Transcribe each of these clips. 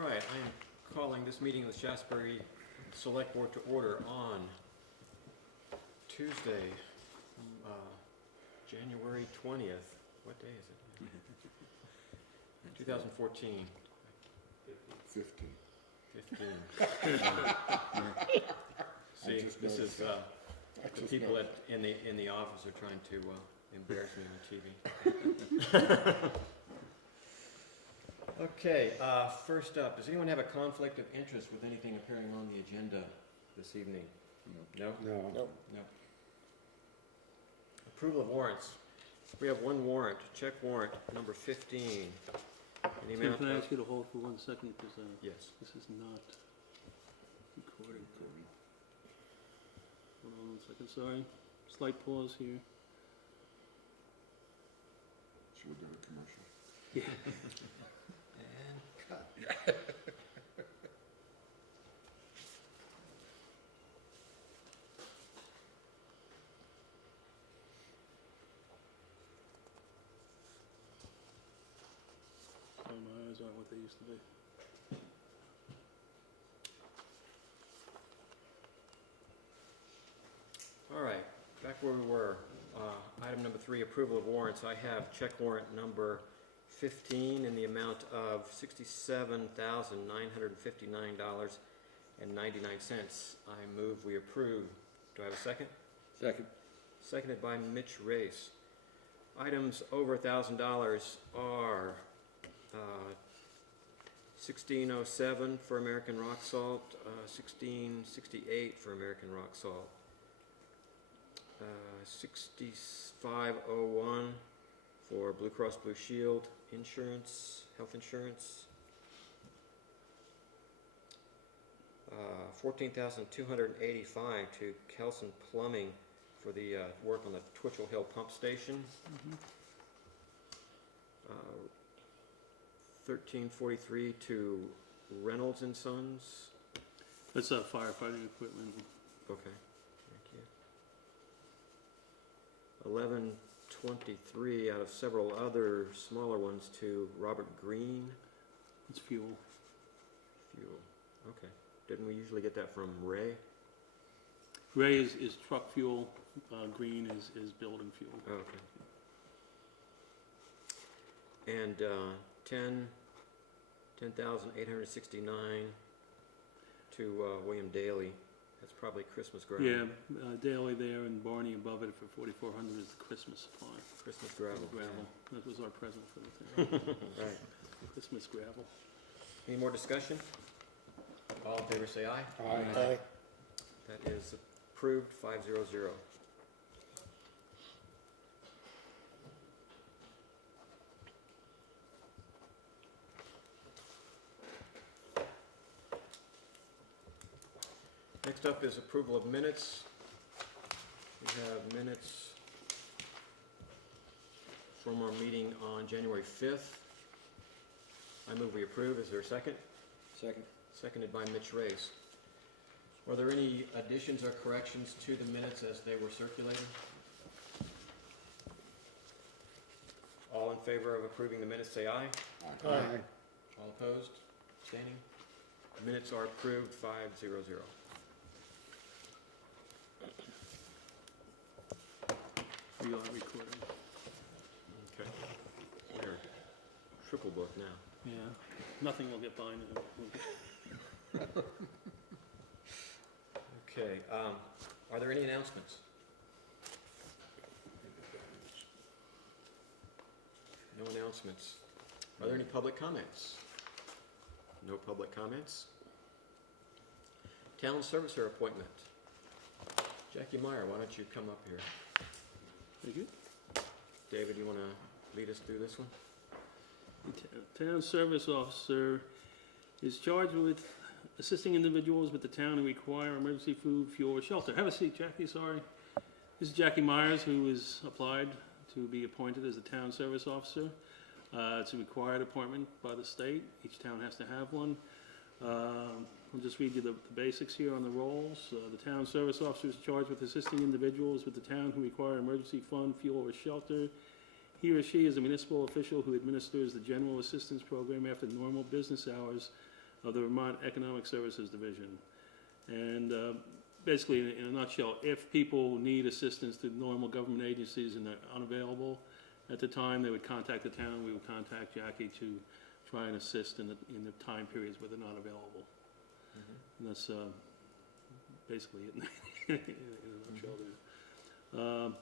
All right, I am calling this meeting of the Shaftsbury Select Board to order on Tuesday, January 20th. What day is it? 2014. 15. 15. See, this is the people in the office are trying to embarrass me on TV. Okay, first up, does anyone have a conflict of interest with anything appearing on the agenda this evening? No? No. No. Approval of warrants. We have one warrant, check warrant number 15. In the Tim, amount can I of, ask you to hold for 1 second, because yes. this is not recorded. Hold on 1 second, sorry. Slight pause here. Should we do a commercial? Yeah. And cut. Oh, my eyes aren't what they used to be. All right, back where we were. Item number 3, approval of warrants. I have check warrant number 15 in the amount of $67,959.99. I move we approve. Do I have a second? Second. Seconded by Mitch Race. Items over $1,000 are $16.07 for American Rock Salt, $16.68 for American Rock Salt, $65.01 for Blue Cross Blue Shield insurance, health insurance, $14,285 to Kelson Plumbing for the work on the Twitchell Hill Pump Station. $13.43 to Reynolds and Sons. That's firefighting equipment. Okay, thank you. $11.23 out of several other smaller ones to Robert Green. It's fuel. Fuel. Okay. Didn't we usually get that from Ray? Ray is truck fuel. Green is building fuel. Oh, okay. And $10,869 to William Daly. That's probably Christmas gravel. Yeah, Daly there and Barney above it for $4,400 is the Christmas supply. Christmas gravel. Gravel. That was our present for the thing. Right. Christmas gravel. Any more discussion? All in favor say aye. Aye. That is approved, 500. Next up is approval of minutes. We have minutes from our meeting on January 5th. I move we approve. Is there a second? Second. Seconded by Mitch Race. Were there any additions or corrections to the minutes as they were circulated? All in favor of approving the minutes say aye. Aye. All opposed? Abstaining? Minutes are approved, 500. We are recording. Okay. We're triple booked now. Yeah. Nothing will get by now. Okay, are there any announcements? No announcements. Are there any public comments? No public comments. Town servicer appointment. Jackie Meyer, why don't you come up here? Thank you. David, you want to lead us through this one? The town service officer is charged with assisting individuals with the town who require emergency food, fuel, or shelter. Have a seat, Jackie, sorry. This is Jackie Myers, who is applied to be appointed as the town service officer. It's a required appointment by the state. Each town has to have one. I'll just read you the basics here on the roles. The town service officer is charged with assisting individuals with the town who require emergency fund, fuel, or shelter. He or she is a municipal official who administers the general assistance program after normal business hours of the Vermont Economic Services Division. And basically, in a nutshell, if people need assistance through normal government agencies and they're unavailable at the time, they would contact the town, we would contact Jackie to try and assist in the time periods where they're not available. And that's basically it in a nutshell there.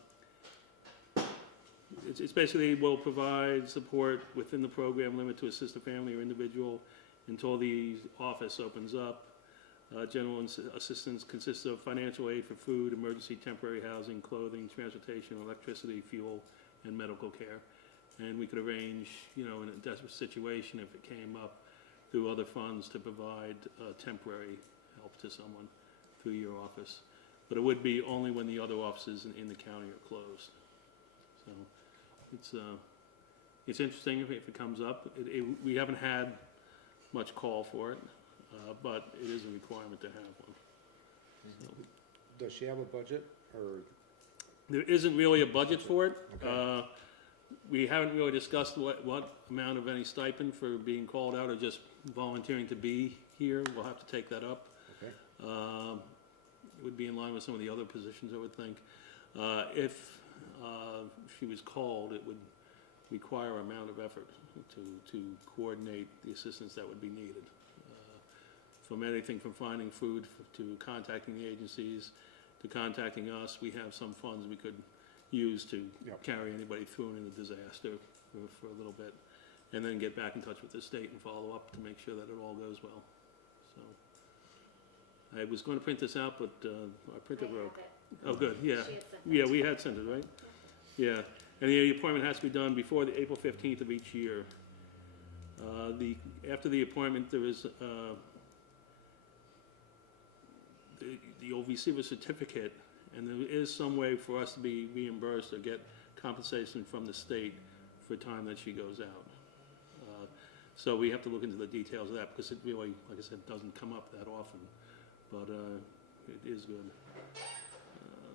It's basically will provide support within the program limit to assist a family or individual until the office opens up. General assistance consists of financial aid for food, emergency temporary housing, clothing, transportation, electricity, fuel, and medical care. And we could arrange, in a desperate situation, if it came up, through other funds to provide temporary help to someone through your office. But it would be only when the other offices in the county are closed. So it's interesting if it comes up. We haven't had much call for it, but it is a requirement to have one. So, Does she have a budget, or? there isn't really a budget for it. Okay. We haven't really discussed what amount of any stipend for being called out or just volunteering to be here. We'll have to take that up. Okay. It would be in line with some of the other positions, I would think. If she was called, it would require an amount of effort to coordinate the assistance that would be needed. From anything from finding food to contacting the agencies to contacting us, we have some funds we could use to carry anybody through in a disaster for a little bit, and then get back in touch with the state and follow up to make sure that it all goes well. So I was going to print this out, but our printer broke. Oh, good, yeah. Yeah, we had sent it, right? Yeah, and the appointment has to be done before the April 15th of each year. After the appointment, there is, you'll receive a certificate, and there is some way for us to be reimbursed or get compensation from the state for time that she goes out. So we have to look into the details of that, because it really, like I said, doesn't come up that often, but it is good.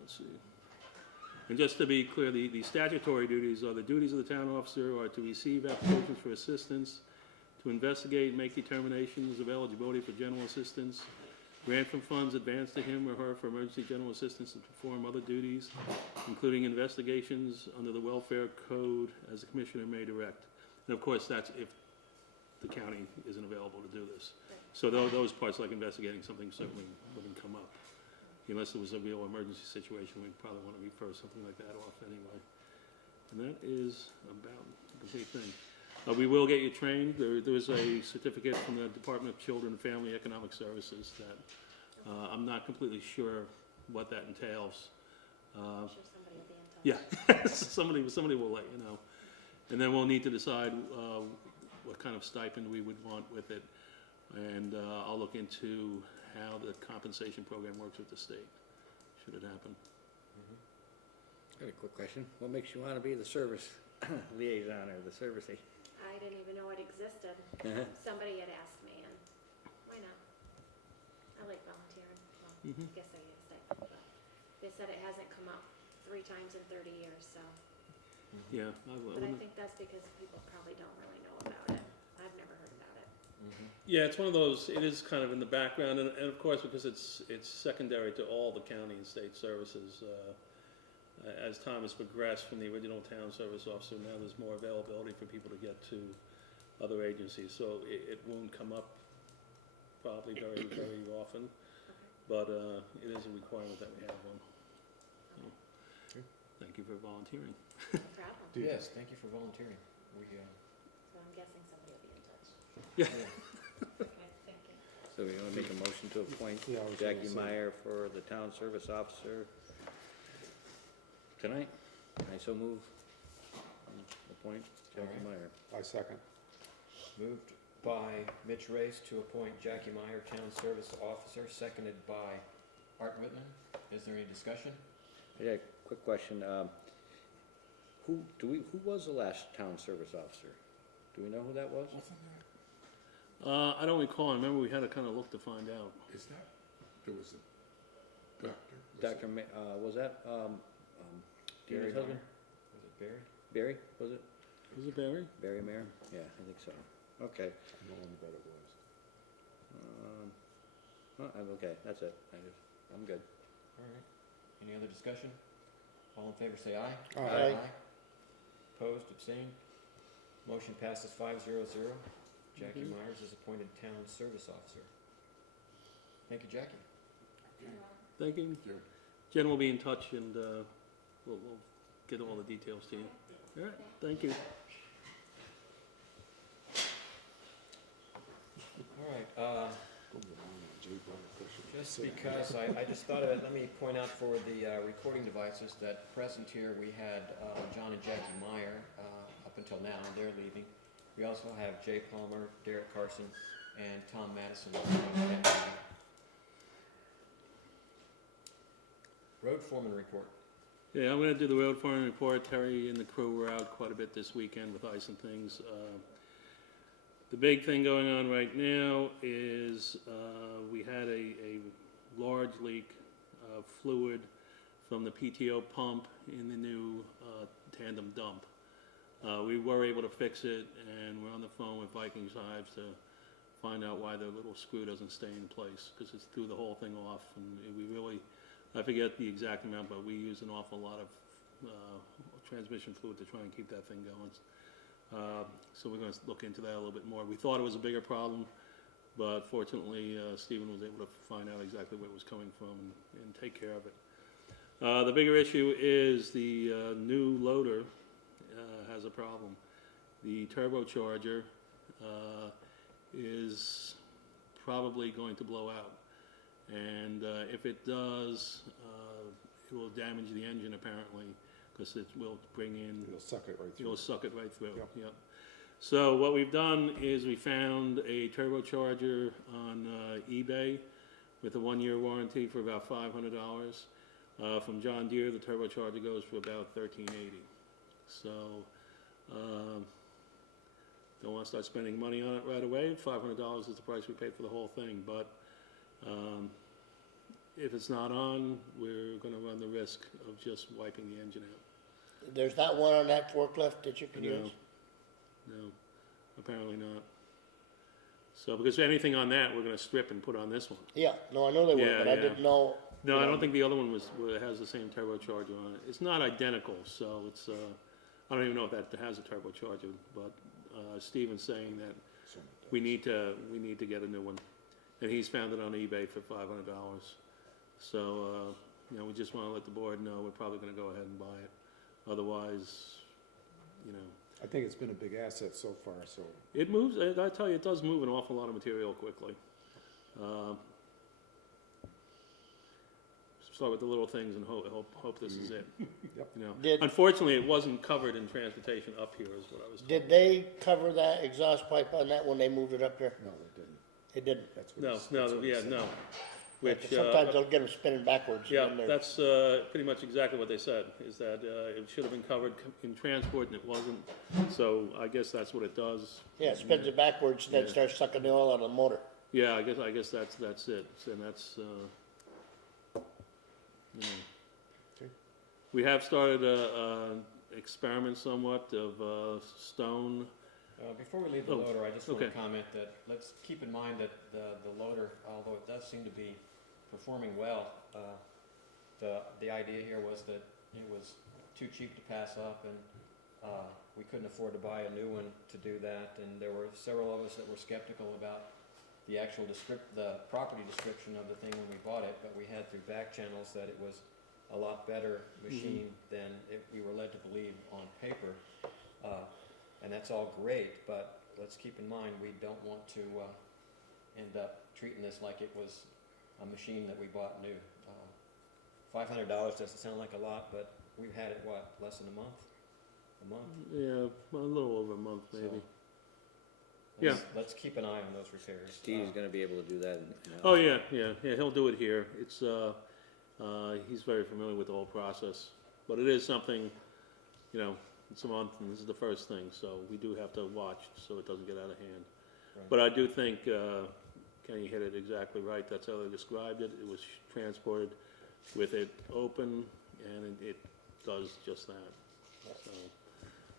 Let's see. And just to be clear, the statutory duties are the duties of the town officer are to receive applications for assistance, to investigate and make determinations of eligibility for general assistance, grant from funds advanced to him or her for emergency general assistance, and perform other duties, including investigations under the welfare code as the commissioner may direct. And of course, that's if the county isn't available to do this. So those parts, like investigating something, certainly wouldn't come up. Unless there was a real emergency situation, we'd probably want to refer something like that off anyway. And that is about the complete thing. We will get you trained. There is a certificate from the Department of Children and Family Economic Services that I'm not completely sure what that entails. I'm sure somebody will be in touch. Yeah, somebody will let you know. And then we'll need to decide what kind of stipend we would want with it. And I'll look into how the compensation program works with the state, should it happen. Got a quick question. What makes you want to be the service liaison or the service agent? I didn't even know it existed. Somebody had asked me, and why not? I like volunteering. Well, I guess I get stipend, but they said it hasn't come up 3 times in 30 years, so. Yeah. But I think that's because people probably don't really know about it. I've never heard about it. Yeah, it's one of those, it is kind of in the background, and of course, because it's secondary to all the county and state services. As time has progressed from the original town service officer, now there's more availability for people to get to other agencies, so it won't come up probably very, very often, but it is a requirement that we have one. So, thank you for volunteering. No problem. Yes, thank you for volunteering. So I'm guessing somebody will be in touch. Yeah. Okay, thank you. So we want to make a motion to appoint Yeah, I was gonna Jackie say. Meyer for the town service officer tonight. I so move. Appoint Jackie All Meyer. I second. Moved by Mitch Race to appoint Jackie Meyer, Town Service Officer, seconded by Art Whitman. Is there any discussion? Yeah, quick question. Who was the last town service officer? Do we know who that was? I don't recall, I remember we had to kind of look to find out. Is that, there was a doctor? Dr. Was that, Barry Dina's husband? Meyer? Was it Barry? Barry, was it? Was it Barry? Barry Mayer? Yeah, I think so. Okay. No one but it was. I'm okay, that's it. I'm good. All right. Any other discussion? All in favor, say aye. Aye. Opposed, abstained? Motion passes 5-0-0. Jackie Myers is appointed Town Service Officer. Thank you, Jackie. Thank you. You. Jen will be in touch and we'll get all the details to you. All right, thank you. All right, just because I just thought of it, let me point out for the recording devices that present here, we had John and Jackie Meyer up until now, they're leaving. We also have Jay Palmer, Derek Carson, and Tom Madison. Road foreman report. Yeah, I'm gonna do the road foreman report. Terry and the crew were out quite a bit this weekend with ice and things. The big thing going on right now is we had a large leak of fluid from the PTO pump in the new tandem dump. We were able to fix it, and we're on the phone with Vikings Hives to find out why the little screw doesn't stay in place, because it's threw the whole thing off, and we really, I forget the exact amount, but we use an awful lot of transmission fluid to try and keep that thing going. So we're going to look into that a little bit more. We thought it was a bigger problem, but fortunately Stephen was able to find out exactly where it was coming from and take care of it. The bigger issue is the new loader has a problem. The turbocharger is probably going to blow out, and if it does, it will damage the engine apparently, because it will bring in, You'll suck it right through. it'll suck it right through. Yep. Yep. So what we've done is we found a turbocharger on eBay with a 1-year warranty for about $500. From John Deere, the turbocharger goes for about $13.80. So don't want to start spending money on it right away. $500 is the price we paid for the whole thing, but if it's not on, we're going to run the risk of just wiping the engine out. There's not one on that forklift that you can No. use? No, apparently not. So, because anything on that, we're going to strip and put on this one. Yeah, no, I know they were, Yeah, but I yeah. didn't know. No, I don't think the other one has the same turbocharger on it. It's not identical, so it's, I don't even know if that has a turbocharger, but Steven's saying that we need to get a new one. And he's found it on eBay for $500. So, you know, we just want to let the board know we're probably going to go ahead and buy it. Otherwise, you know. I think it's been a big asset so far, so. It moves, I tell you, it does move an awful lot of material quickly. Start with the little things and hope this is it. Yep. You know, Did- unfortunately, it wasn't covered in transportation up here, is what I was told. Did they cover that exhaust pipe on that when they moved it up there? No, they didn't. They didn't. That's what No, it's- that's no, what it yeah, said. no. Which, Sometimes they'll get them spinning backwards. yeah, and then they're- that's pretty much exactly what they said, is that it should have been covered in transport and it wasn't. So I guess that's what it does. Yeah, it spins it backwards and then Yeah. starts sucking the oil out of the motor. Yeah, I guess that's it, and that's, you know. Okay. We have started a experiment somewhat of stone. Before we leave the Oh, loader, I just want to okay. comment that let's keep in mind that the loader, although it does seem to be performing well, the idea here was that it was too cheap to pass up, and we couldn't afford to buy a new one to do that, and there were several of us that were skeptical about the actual the property description of the thing when we bought it, but we had through back channels that it was a lot better machine than we were led to believe on paper. And that's all great, but let's keep in mind, we don't want to end up treating this like it was a machine that we bought new. $500 doesn't sound like a lot, but we've had it, what, less than a month? A month? Yeah, a little over a month maybe. So let's keep an eye on those repairs. Steve's gonna be able to do that. Oh, yeah, he'll do it here. It's, he's very familiar with the whole process. But it is something, you know, it's a month and this is the first thing, so we do have to watch so it doesn't get out of hand. Right. But I do think Kenny hit it exactly right. That's how they described it. It was transported with it open, and it does just that. So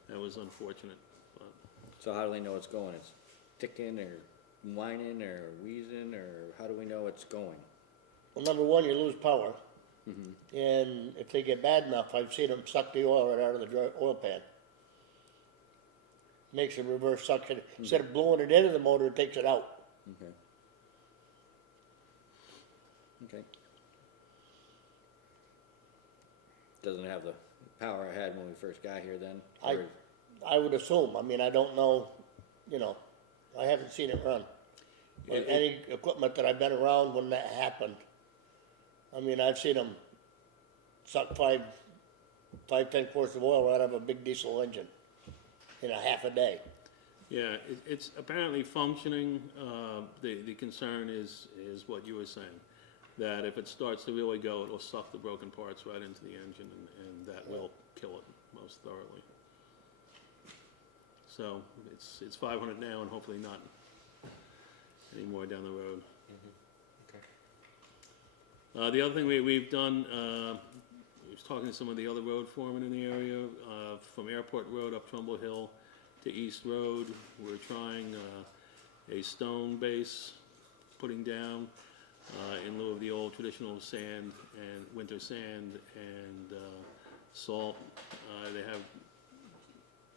that was unfortunate. But So how do they know it's going? It's ticking or whining or wheezing, or how do we know it's going? Well, number one, you lose power, Mm-hmm. and if they get bad enough, I've seen them suck the oil right out of the oil pan. Makes a reverse suction. Instead of blowing it into the motor, it takes it out. Okay. Okay. Doesn't have the power it had when we first got here then? Or- I would assume, I mean, I don't know, you know, I haven't seen it run. Or any equipment that I've been around when that happened. I mean, I've seen them suck 10 quarts of oil right out of a big diesel engine in a half a day. Yeah, it's apparently functioning. The concern is what you were saying, that if it starts to really go, it'll suck the broken parts right into the engine, and that will kill it most thoroughly. So it's 500 now, and hopefully not any more down the road. Okay. The other thing we've done, we was talking to some of the other road foremen in the area, from Airport Road up Trumbull Hill to East Road. We're trying a stone base, putting down in lieu of the old traditional sand and winter sand and salt.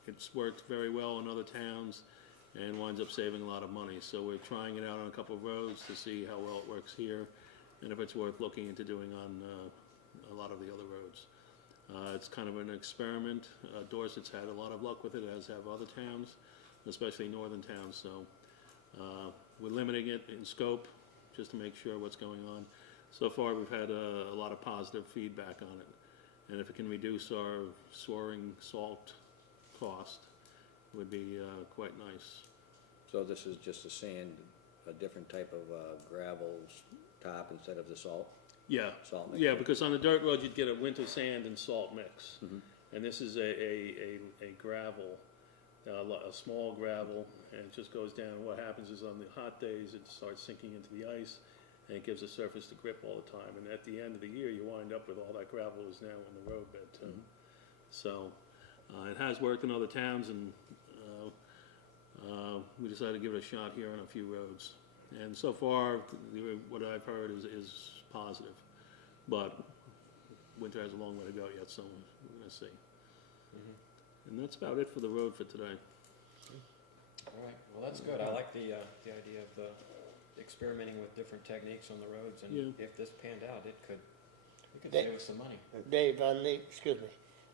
It's worked very well in other towns and winds up saving a lot of money. So we're trying it out on a couple of roads to see how well it works here, and if it's worth looking into doing on a lot of the other roads. It's kind of an experiment. Dorset's had a lot of luck with it, as have other towns, especially northern towns. So we're limiting it in scope just to make sure what's going on. So far, we've had a lot of positive feedback on it. And if it can reduce our soaring salt cost, it would be quite nice. So this is just a sand, a different type of gravel top instead of the salt? Yeah, Salt mix? yeah, because on the dirt road, you'd get a winter sand and salt mix. Mhm. And this is a gravel, a small gravel, and it just goes down. What happens is on the hot days, it starts sinking into the ice, and it gives a surface to grip all the time. And at the end of the year, you wind up with all that gravel is now in the roadbed too. So it has worked in other towns, and we decided to give it a shot here on a few roads. And so far, what I've heard is positive. But winter has a long way to go yet, so we're going to see. And that's about it for the road for today. All right, well, that's good. I like the idea of the experimenting with different techniques on the roads, and Yeah. if this panned out, it could They- save us some money. Dave, excuse me,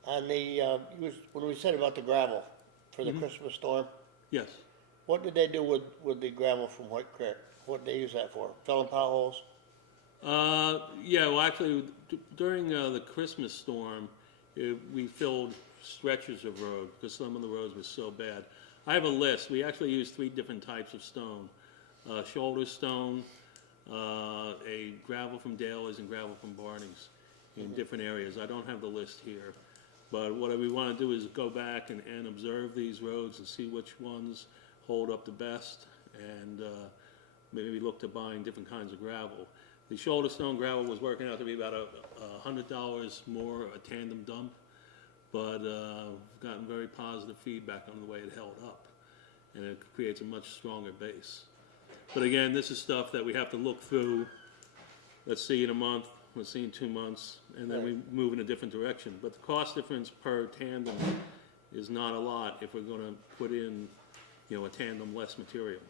on the, when we said about the gravel for the Christmas storm, Yes. what did they do with the gravel from White Creek? What did they use that for? Filling potholes? Yeah, well, actually, during the Christmas storm, we filled stretches of road because some of the roads were so bad. I have a list. We actually used 3 different types of stone. Shoulder stone, a gravel from Daly's and gravel from Barney's in different areas. I don't have the list here. But what we want to do is go back and observe these roads and see which ones hold up the best, and maybe look to buying different kinds of gravel. The shoulder stone gravel was working out to be about $100 more a tandem dump, but we've gotten very positive feedback on the way it held up, and it creates a much stronger base. But again, this is stuff that we have to look through. Let's see in a month, let's see in 2 months, and then we move in a different direction. But the cost difference per tandem is not a lot if we're going to put in, a tandem less material.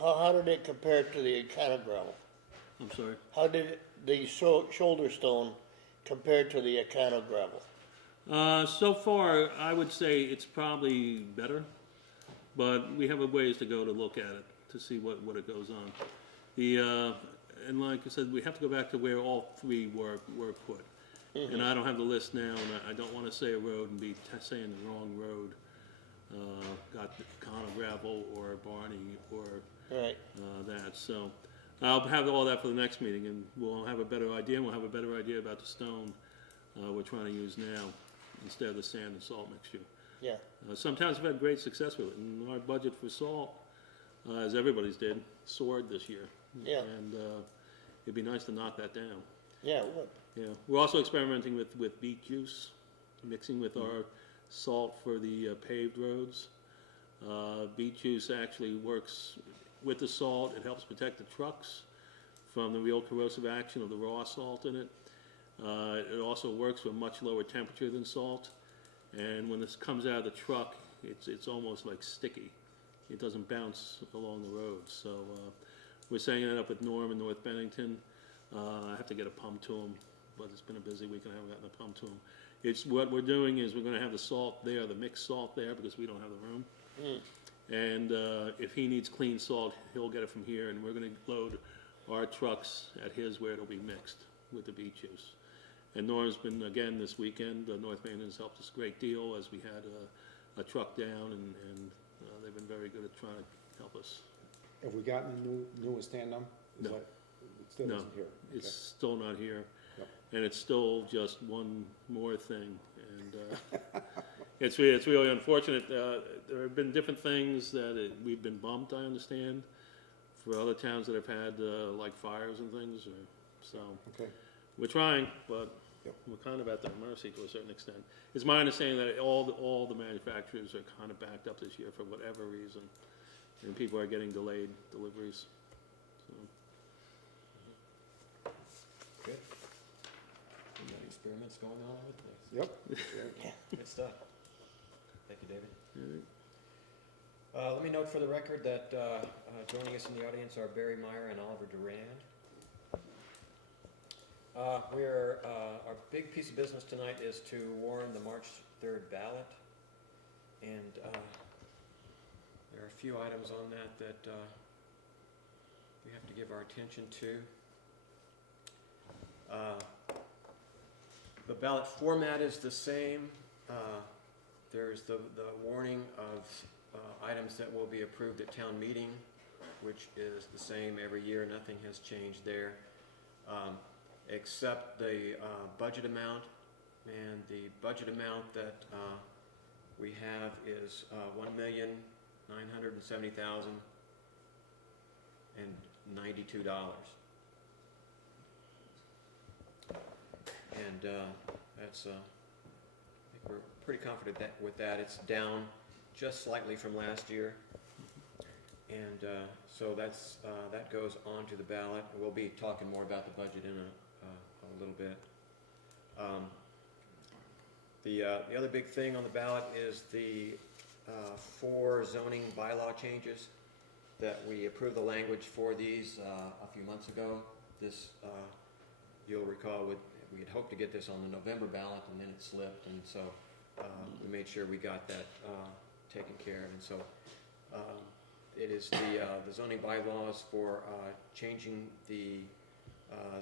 How did it compare to the kind of gravel? I'm sorry. How did the shoulder stone compare to the Acano gravel? So far, I would say it's probably better, but we have a ways to go to look at it to see what it goes on. And like I said, we have to go back to where all 3 were put. And I don't have the list now, and I don't want to say a road and be saying the wrong road. Got the Connor gravel or Barney or Right. that. So I'll have all that for the next meeting, and we'll have a better idea. And we'll have a better idea about the stone we're trying to use now instead of the sand and salt mixture. Yeah. Some towns have had great success with it, and our budget for salt, as everybody's did, soared this year. Yeah. And it'd be nice to knock that down. Yeah, it would. Yeah. We're also experimenting with beet juice, mixing with our salt for the paved roads. Beet juice actually works with the salt, it helps protect the trucks from the real corrosive action of the raw salt in it. It also works with much lower temperature than salt, and when this comes out of the truck, it's almost like sticky. It doesn't bounce along the road. So we're setting it up with Norm in North Bennington. I have to get a pump to him, but it's been a busy week and I haven't gotten a pump to him. It's what we're doing is we're going to have the salt there, the mixed salt there, because we don't have the room. And if he needs clean salt, he'll get it from here, and we're going to load our trucks at his where it'll be mixed with the beet juice. And Norm's been, again, this weekend, North Main has helped us a great deal as we had a truck down, and they've been very good at trying to help us. Have we gotten the newest stand-up? No. It still No, isn't here? it's Okay. still not here, Yep. and it's still just one more thing, and it's really unfortunate. There have been different things that we've been bumped, I understand, for other towns that have had like fires and things, so Okay. we're trying, but Yep. we're kind of at their mercy to a certain extent. It's my understanding that all the manufacturers are kind of backed up this year for whatever reason, and people are getting delayed deliveries. So. Good. We got experiments going on with things. Yep. Good stuff. Thank you, David. All right. Let me note for the record that joining us in the audience are Barry Meyer and Oliver Durand. Our big piece of business tonight is to warn the March 3rd ballot. And there are a few items on that we have to give our attention to. The ballot format is the same. There's the warning of items that will be approved at town meeting, which is the same every year. Nothing has changed there, except the budget amount. And the budget amount that we have is $1,970,092. And that's, I think we're pretty confident with that. It's down just slightly from last year. And so that goes on to the ballot. We'll be talking more about the budget in a little bit. The other big thing on the ballot is the 4 zoning bylaw changes that we approved the language for these a few months ago. This, you'll recall, we had hoped to get this on the November ballot, and then it slipped, and so we made sure we got that taken care of. And so it is the zoning bylaws for changing the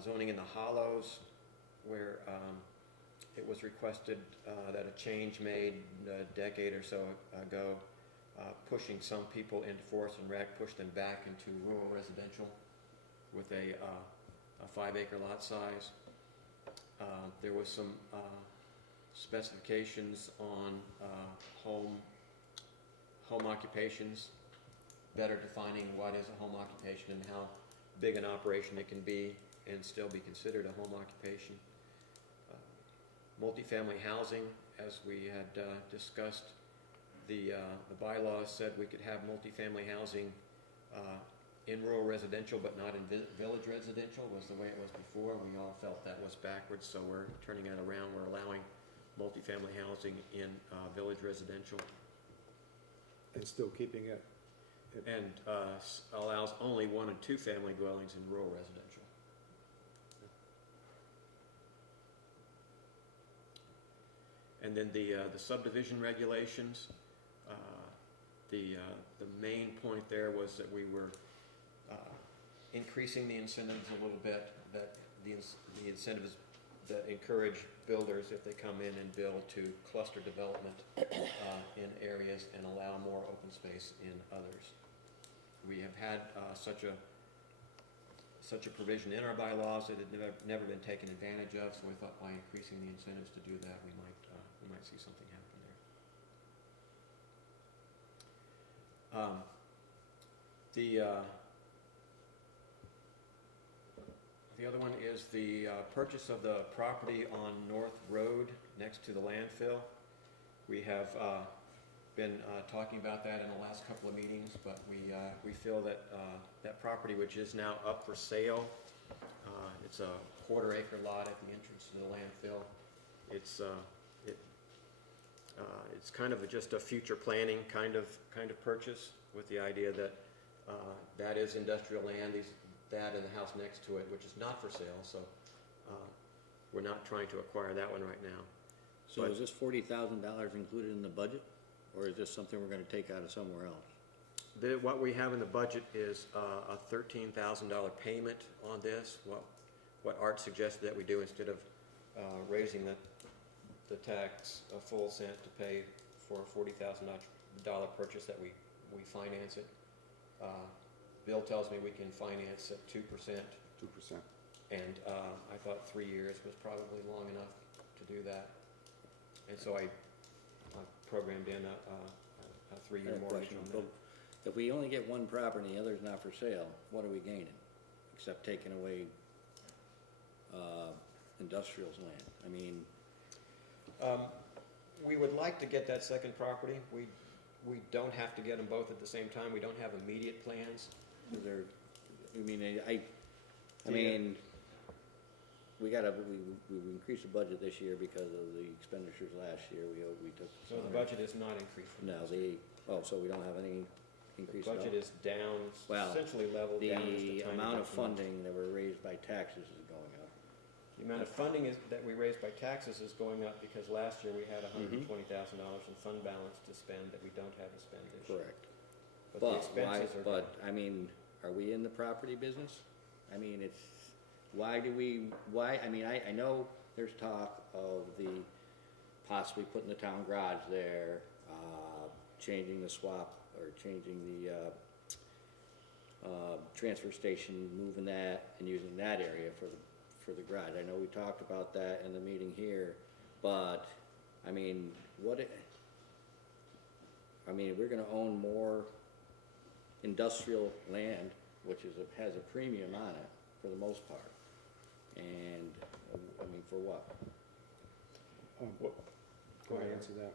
zoning in the hollows, where it was requested that a change made a decade or so ago, pushing some people into forest and rec, pushed them back into rural residential with a 5-acre lot size. There was some specifications on home occupations, better defining what is a home occupation and how big an operation it can be and still be considered a home occupation. Multifamily housing, as we had discussed, the bylaws said we could have multifamily housing in rural residential but not in village residential, was the way it was before. We all felt that was backwards, so we're turning that around. We're allowing multifamily housing in village residential. And still keeping it. And allows only 1 and 2 family dwellings in rural residential. And then the subdivision regulations, the main point there was that we were increasing the incentives a little bit, that the incentives that encourage builders, if they come in and build, to cluster development in areas and allow more open space in others. We have had such a provision in our bylaws that it had never been taken advantage of, so we thought by increasing the incentives to do that, we might see something happen there. The other one is the purchase of the property on North Road next to the landfill. We have been talking about that in the last couple of meetings, but we We feel that that property, which is now up for sale, it's a quarter-acre lot at the entrance to the landfill. It's kind of just a future planning kind of purchase, with the idea that that is industrial land, that and the house next to it, which is not for sale, so we're not trying to acquire that one right now. So is this $40,000 included in the budget, or is this something we're gonna take out of somewhere else? What we have in the budget is a $13,000 payment on this. What Art suggested that we do, instead of raising the tax a full cent to pay for a $40,000 purchase, that we finance it. Bill tells me we can finance at 2%, 2%. and I thought 3 years was probably long enough to do that. And so I programmed in a 3-year mortgage on that. If we only get one property and the other's not for sale, what are we gaining? Except taking away industrial's land. I mean, We would like to get that second property. We don't have to get them both at the same time. We don't have immediate plans. is there, I mean, we increased the budget this year because of the expenditures last year. We took. So the budget is not increased. No, so we don't have any increase The at all? budget is down, Well, essentially leveled down. just a The tiny amount bit of from- funding that were raised by taxes is going up. The amount of funding that we raised by taxes is going up because last year we had $120,000 in fund balance to spend that we don't have to spend this year. Correct. But the expenses are down. I mean, are we in the property business? I mean, I know there's talk of possibly putting the town garage there, changing the swap, or changing the, transfer station, moving that and using that area for the garage. I know we talked about that in the meeting here, but, I mean, we're gonna own more industrial land, which has a premium on it, for the most part. And, for what? Go ahead, answer that.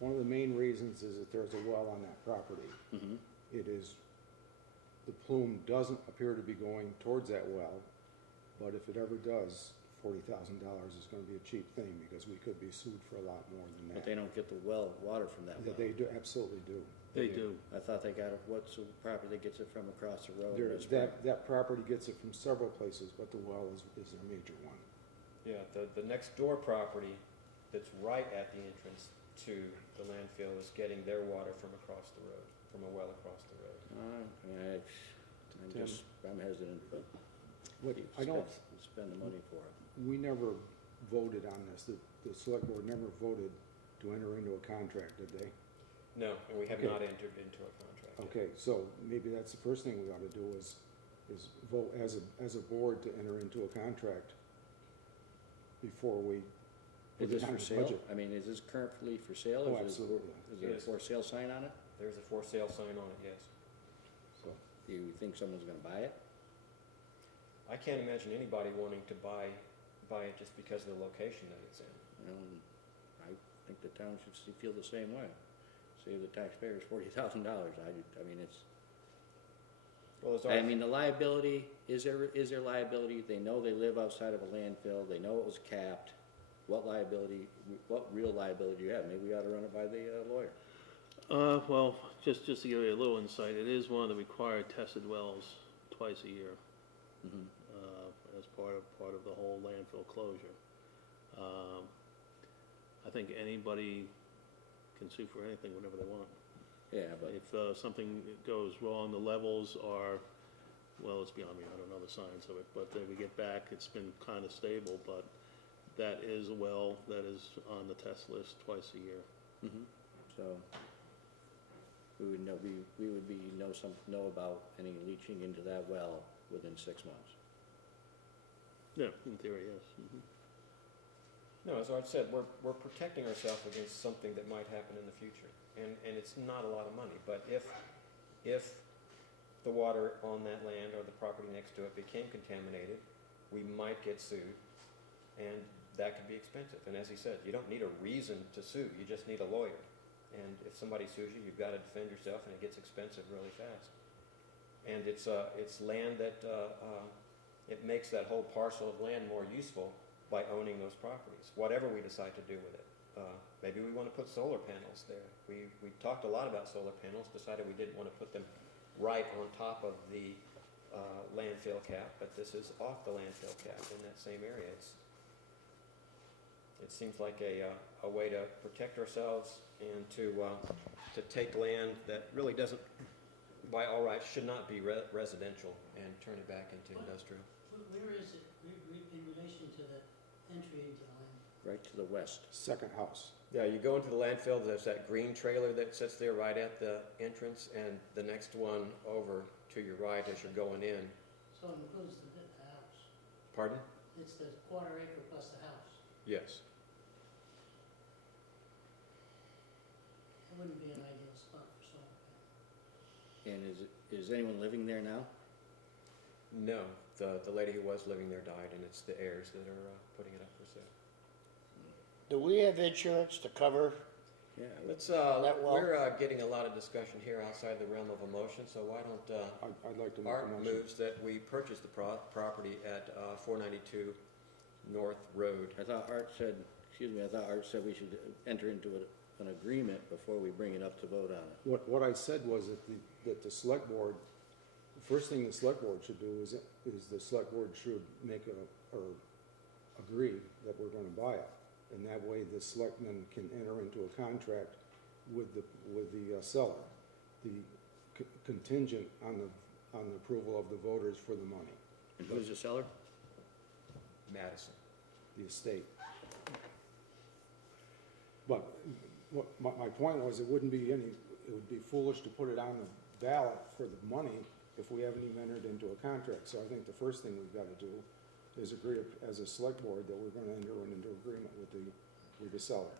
One of the main reasons is that there's a well on that property. Mm-hmm. The plume doesn't appear to be going towards that well, but if it ever does, $40,000 is gonna be a cheap thing, because we could be sued for a lot more than that. But they don't get the water from that well. They do, absolutely do. They do. I thought they got what's the property that gets it from across the road? That property gets it from several places, but the well is a major one. Yeah, the next door property that's right at the entrance to the landfill is getting their water from across the road, from a well across the road. I'm hesitant, but spend the money for it. We never voted on this. The select board never voted to enter into a contract, did they? No, and we have Okay. not entered into a contract yet. Okay, so maybe that's the first thing we ought to do is vote as a board to enter into a contract before we Is put this it on for the sale? budget. I mean, is this currently for sale? Oh, Is it- absolutely. Is there a Yes. for sale sign on it? There's a for sale sign on it, yes. So, Do you think someone's gonna buy it? I can't imagine anybody wanting to buy it just because of the location that it's in. I think the town should feel the same way. Save the taxpayers $40,000. Well, as our, The liability, is there liability? They know they live outside of a landfill, they know it was capped. What real liability do you have? Maybe we ought to run it by the lawyer. Well, just to give you a little insight, it is one of the required tested wells twice a year, Mhm. as part of the whole landfill closure. I think anybody can sue for anything whenever they want. Yeah, but, If something goes wrong, the levels are, well, it's beyond me, I don't know the science of it, but then we get back, it's been kind of stable, but that is a well that is on the test list twice a year. so, we would know about any leaching into that well within 6 months. Yeah, in theory, yes. no, as Art said, we're protecting ourselves against something that might happen in the future. And it's not a lot of money, but if the water on that land or the property next to it became contaminated, we might get sued, and that could be expensive. And as he said, you don't need a reason to sue, you just need a lawyer. And if somebody sues you, you've gotta defend yourself, and it gets expensive really fast. And it's land that, it makes that whole parcel of land more useful by owning those properties, whatever we decide to do with it. Maybe we wanna put solar panels there. We talked a lot about solar panels, decided we didn't wanna put them right on top of the, landfill cap, but this is off the landfill cap in that same area. It seems like a way to protect ourselves and to take land that really doesn't, by all rights, should not be residential, and turn it back into industrial. Where is it in relation to the entry into the land? Right to the west. Second house. Yeah, you go into the landfill, there's that green trailer that sits there right at the entrance, and the next one over to your right as you're going in. So it includes the house. Pardon? It's the quarter acre plus the house. Yes. It wouldn't be an ideal spot for solar panels. And is anyone living there now? No, the lady who was living there died, and it's the heirs that are putting it up for sale. Do we have insurance to cover? Yeah, Let's, That well? we're getting a lot of discussion here outside the realm of emotion, so why don't, I'd like to make a Art motion. moves that we purchase the property at 492 North Road. I thought Art said we should enter into an agreement before we bring it up to vote on it. What I said was that the select board, the first thing the select board should do is the select board should make or agree that we're gonna buy it. And that way the selectmen can enter into a contract with the seller. The contingent on the approval of the voters for the money, And who's the seller? Madison. the estate. But my point was, it would be foolish to put it on the ballot for the money if we haven't even entered into a contract. So I think the first thing we've gotta do is agree as a select board that we're gonna enter into agreement with the seller.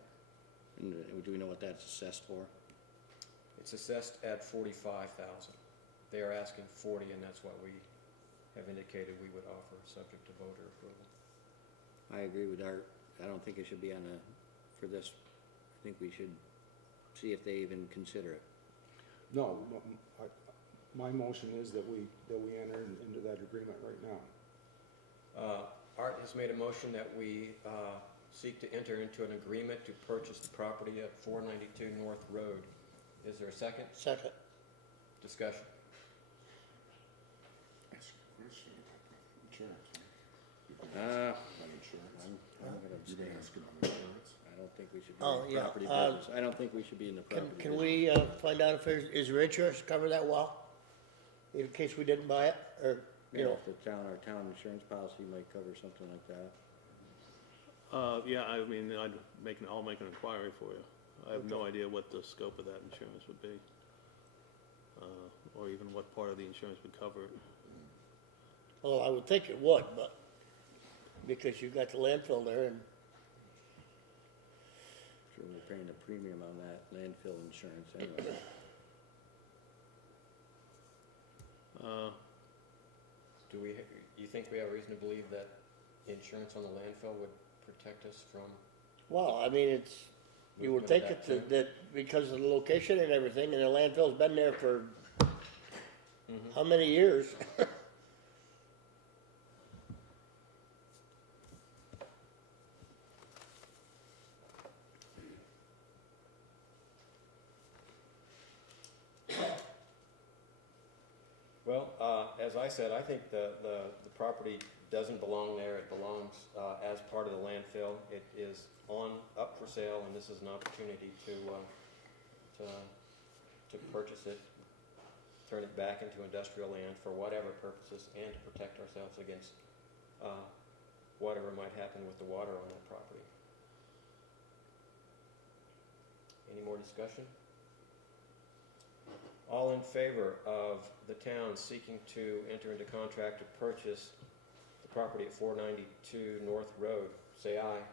And do we know what that's assessed for? It's assessed at 45,000. They are asking 40, and that's what we have indicated we would offer, subject to voter approval. I agree with Art. I don't think it should be for this. I think we should see if they even consider it. No, my motion is that we enter into that agreement right now. Art has made a motion that we seek to enter into an agreement to purchase the property at 492 North Road. Is there a second? Second. Discussion. I'm gonna abstain. I don't think we should be Oh, in the yeah, property business. I don't think we should be in the property business. Can we find out if is there insurance to cover that well? In case we didn't buy it, or, you Yeah, know, if our town insurance policy might cover something like that. Yeah, I mean, I'll make an inquiry for you. I have no idea what the scope of that insurance would be, or even what part of the insurance would cover it. well, I would think it would, but because you've got the landfill there and, Sure, we're paying a premium on that landfill insurance anyway. Do you think we have reason to believe that insurance on the landfill would protect us from? well, I mean, you would think movement of that that because of the location and everything, and the landfill's been there for how many years? Well, as I said, I think the property doesn't belong there. It belongs as part of the landfill. It is up for sale, and this is an opportunity to purchase it, turn it back into industrial land for whatever purposes, and to protect ourselves against whatever might happen with the water on that property. Any more discussion? All in favor of the town seeking to enter into contract to purchase the property at 492 North Road, say aye.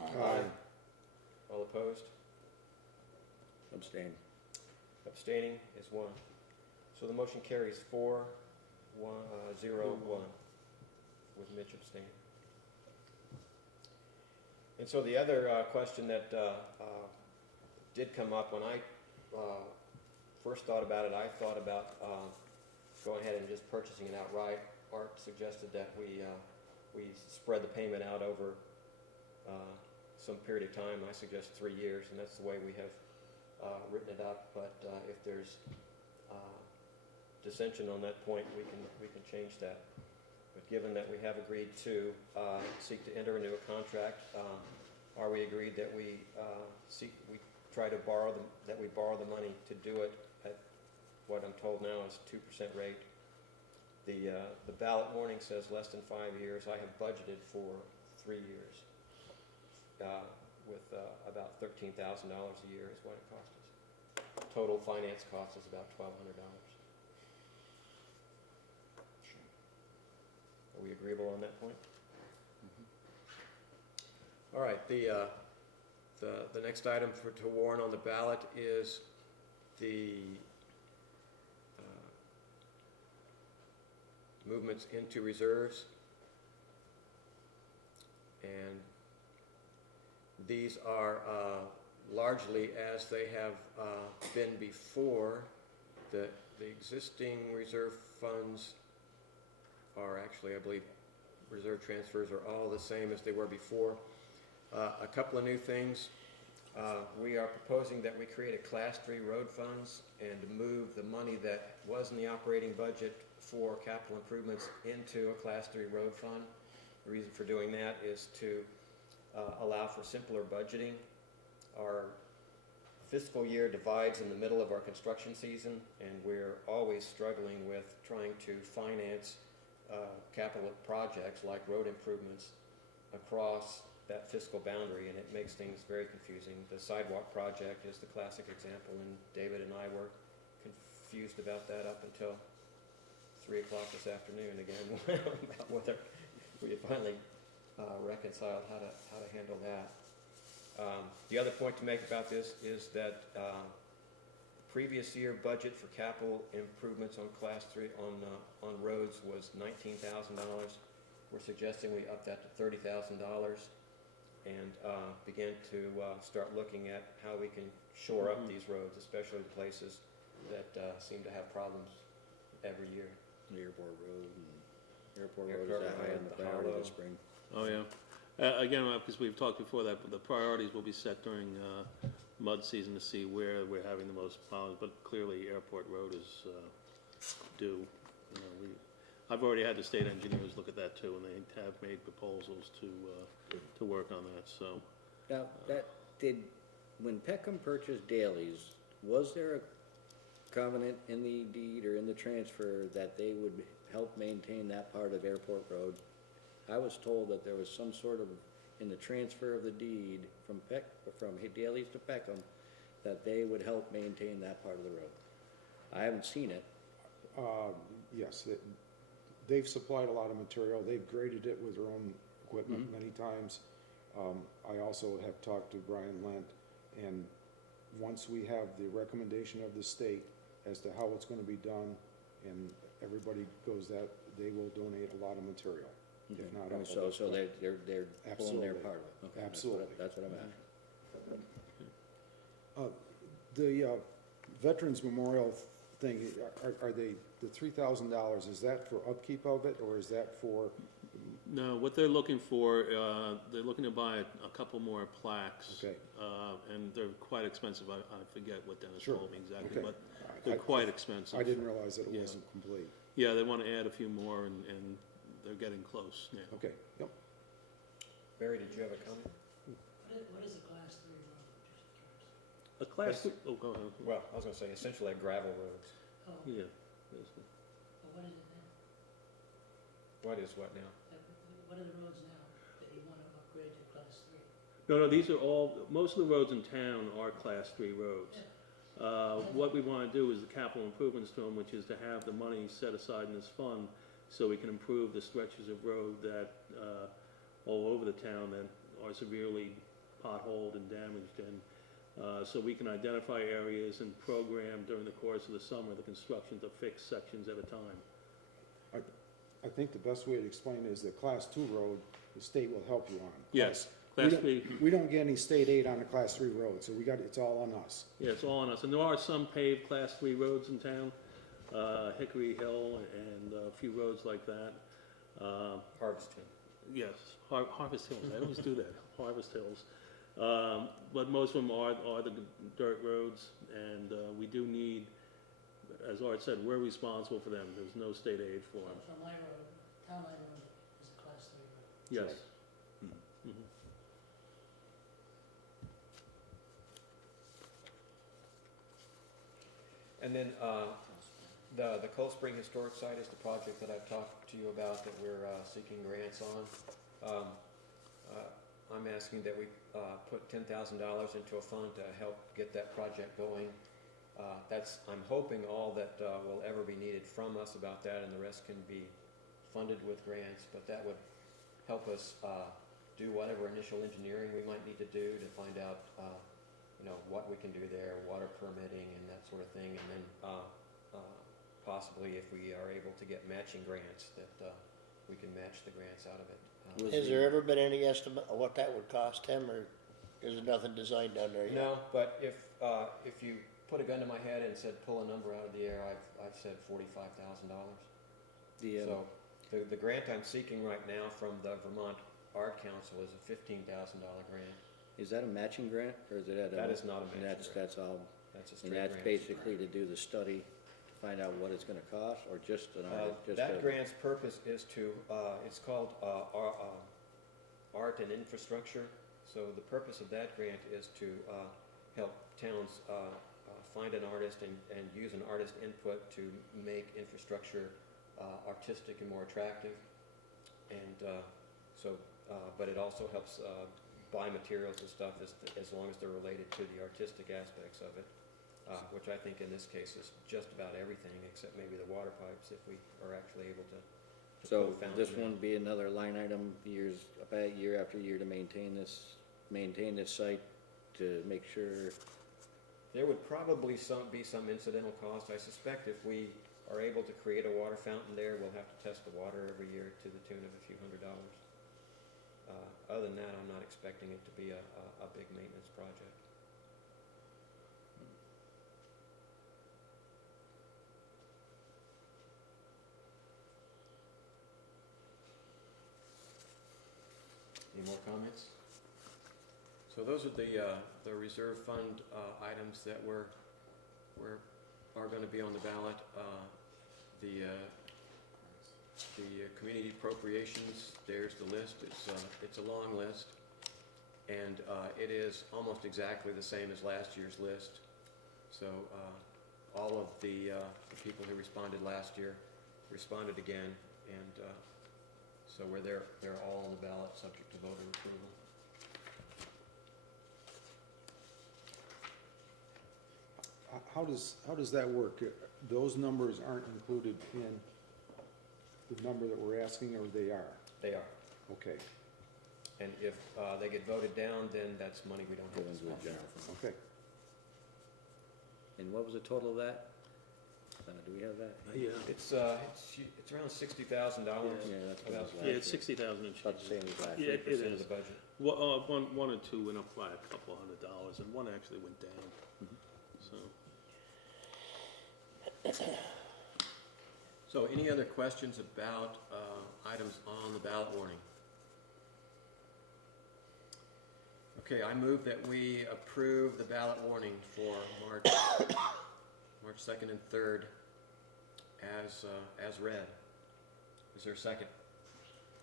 Aye. All opposed? Abstain. Abstaining is 1. So the motion carries 4-1-0-1 with Mitch abstaining. And so the other question that did come up when I first thought about it. I thought about going ahead and just purchasing it outright. Art suggested that we spread the payment out over some period of time. I suggest 3 years, and that's the way we have written it up. But if there's dissension on that point, we can change that. But given that we have agreed to seek to enter into a contract, are we agreed that we try to borrow the money to do it at what I'm told now is 2% rate? The ballot warning says less than 5 years. I have budgeted for 3 years, with about $13,000 a year is what it cost us. Total finance cost is about $1,200. Are we agreeable on that point? All right, the next item to warn on the ballot is the movements into reserves. And these are largely as they have been before. The existing reserve funds are actually, I believe, reserve transfers are all the same as they were before. A couple of new things. We are proposing that we create a Class 3 road funds and move the money that was in the operating budget for capital improvements into a Class 3 road fund. The reason for doing that is to allow for simpler budgeting. Our fiscal year divides in the middle of our construction season, and we're always struggling with trying to finance capital projects like road improvements across that fiscal boundary, and it makes things very confusing. The sidewalk project is the classic example, and David and I were confused about that up until 3 o'clock this afternoon again, about whether we had finally reconciled how to handle that. The other point to make about this is that previous year budget for capital improvements on Class 3 on roads was $19,000. We're suggesting we up that to $30,000 and begin to start looking at how we can shore up these roads, especially the places that seem to have problems every year. The airport road and airport road is that high on the priority this spring. Oh, yeah. Again, because we've talked before that, but the priorities will be set during mud season to see where we're having the most problems, but clearly Airport Road is due. You know, I've already had the state engineers look at that too, and they have made proposals to work on that, so. Now, when Peckham purchased Daley's, was there a covenant in the deed or in the transfer that they would help maintain that part of Airport Road? I was told that there was some sort of, in the transfer of the deed from Daley's to Peckham, that they would help maintain that part of the road. I haven't seen it. Yes, they've supplied a lot of material. They've graded it with their own equipment many times. I also have talked to Brian Lent, and once we have the recommendation of the state as to how it's going to be done, and everybody goes that, they will donate a lot of material. Okay. If not all of So it. they're pulling their Absolutely. part of it. Okay, Absolutely. That's what I'm asking. The Veterans Memorial thing, are they, the $3,000, is that for upkeep of it, or is that for? No, what they're looking for, they're looking to buy a couple more plaques. Okay. And they're quite expensive. I forget what Dennis Sure. told me exactly, Okay. but they're quite expensive. I didn't realize that it Yeah. wasn't complete. Yeah, they want to add a few more, and they're getting close now. Okay, yep. Barry, did you have a comment? What is a class 3 road, just curious? A class, oh, go ahead. Well, I was going to say essentially gravel roads. Oh, Yeah. but what is it now? What is what now? What are the roads now that you want to upgrade to class 3? No, these are all, most of the roads in town are Class 3 roads. What we want to do is the capital improvements to them, which is to have the money set aside in this fund so we can improve the stretches of road that, all over the town that are severely potholed and damaged. And so we can identify areas and program during the course of the summer the construction to fix sections at a time. I think the best way to explain it is that Class 2 road, the state will help you on. Yes. Class 3, We don't get any state aid on the class 3 road, so it's all on us. yeah, it's all on us. And there are some paved Class 3 roads in town, Hickory Hill and a few roads like that. Harvest Hill. Yes, Harvest Hills, I always do that, Harvest Hills. But most of them are the dirt roads, and we do need, as Art said, we're responsible for them. There's no state aid for them. So my road, town line road is a class 3 road. Yes. Right. Mhm. And then, the Cold Spring Historic Site is the project that I've talked to you about that we're, seeking grants on. I'm asking that we, put $10,000 into a fund to help get that project going. I'm hoping all that, will ever be needed from us about that, and the rest can be funded with grants, but that would help us, do whatever initial engineering we might need to do to find out, what we can do there, water permitting and that sort of thing, and then, possibly if we are able to get matching grants, that, we can match the grants out of it. Has there ever been any estimate of what that would cost him, or is there nothing designed down there yet? No, but if you put a gun to my head and said, pull a number out of the air, I've said $45,000. So, the grant I'm seeking right now from the Vermont Art Council is a $15,000 grant. Is that a matching grant, or is it at a? That is not a matching grant. That's all, That's a and straight that's grant. basically to do the study, to find out what it's gonna cost, or just an, That grant's purpose is to, it's called Art and Infrastructure. So the purpose of that grant is to help towns find an artist and use an artist input to make infrastructure artistic and more attractive. And but it also helps buy materials and stuff as long as they're related to the artistic aspects of it. Which I think in this case is just about everything except maybe the water pipes, if we are actually able to So put a fountain this in. one be another line item year after year to maintain this site, to make sure, There would probably be some incidental cost. I suspect if we are able to create a water fountain there, we'll have to test the water every year to the tune of a few $100s. Other than that, I'm not expecting it to be a big maintenance project. Any more comments? So those are the reserve fund items that are going to be on the ballot. The community appropriations, there's the list. It's a long list, and it is almost exactly the same as last year's list. So all of the people who responded last year responded again, and so they're all on the ballot, subject to voter approval. How does that work? Those numbers aren't included in the number that we're asking, or they are? They are. Okay, And if they get voted down, then that's money we don't go have to into the spend. general fund. okay. And what was the total of that? Do we have that? Yeah, It's around $60,000. Yeah, that's what it was last yeah, it's year. 60,000 and change. About the same as last Yeah, year. it 3% of is. the budget. Well, one or two went up by a couple $100s, and one actually went down, so. So any other questions about items on the ballot warning? Okay, I move that we approve the ballot warning for March 2nd and 3rd as read. Is there a second?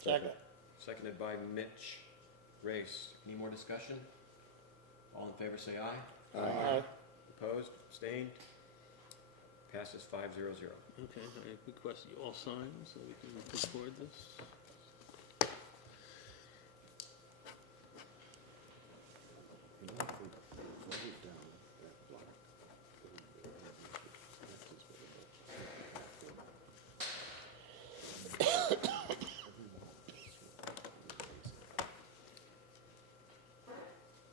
Second. Seconded by Mitch Race. Any more discussion? All in favor say aye. Aye. Opposed? Abstained? Passes 5-0-0. Okay, I request you all sign so we can record this. You know, if we voted down that block, that's just what it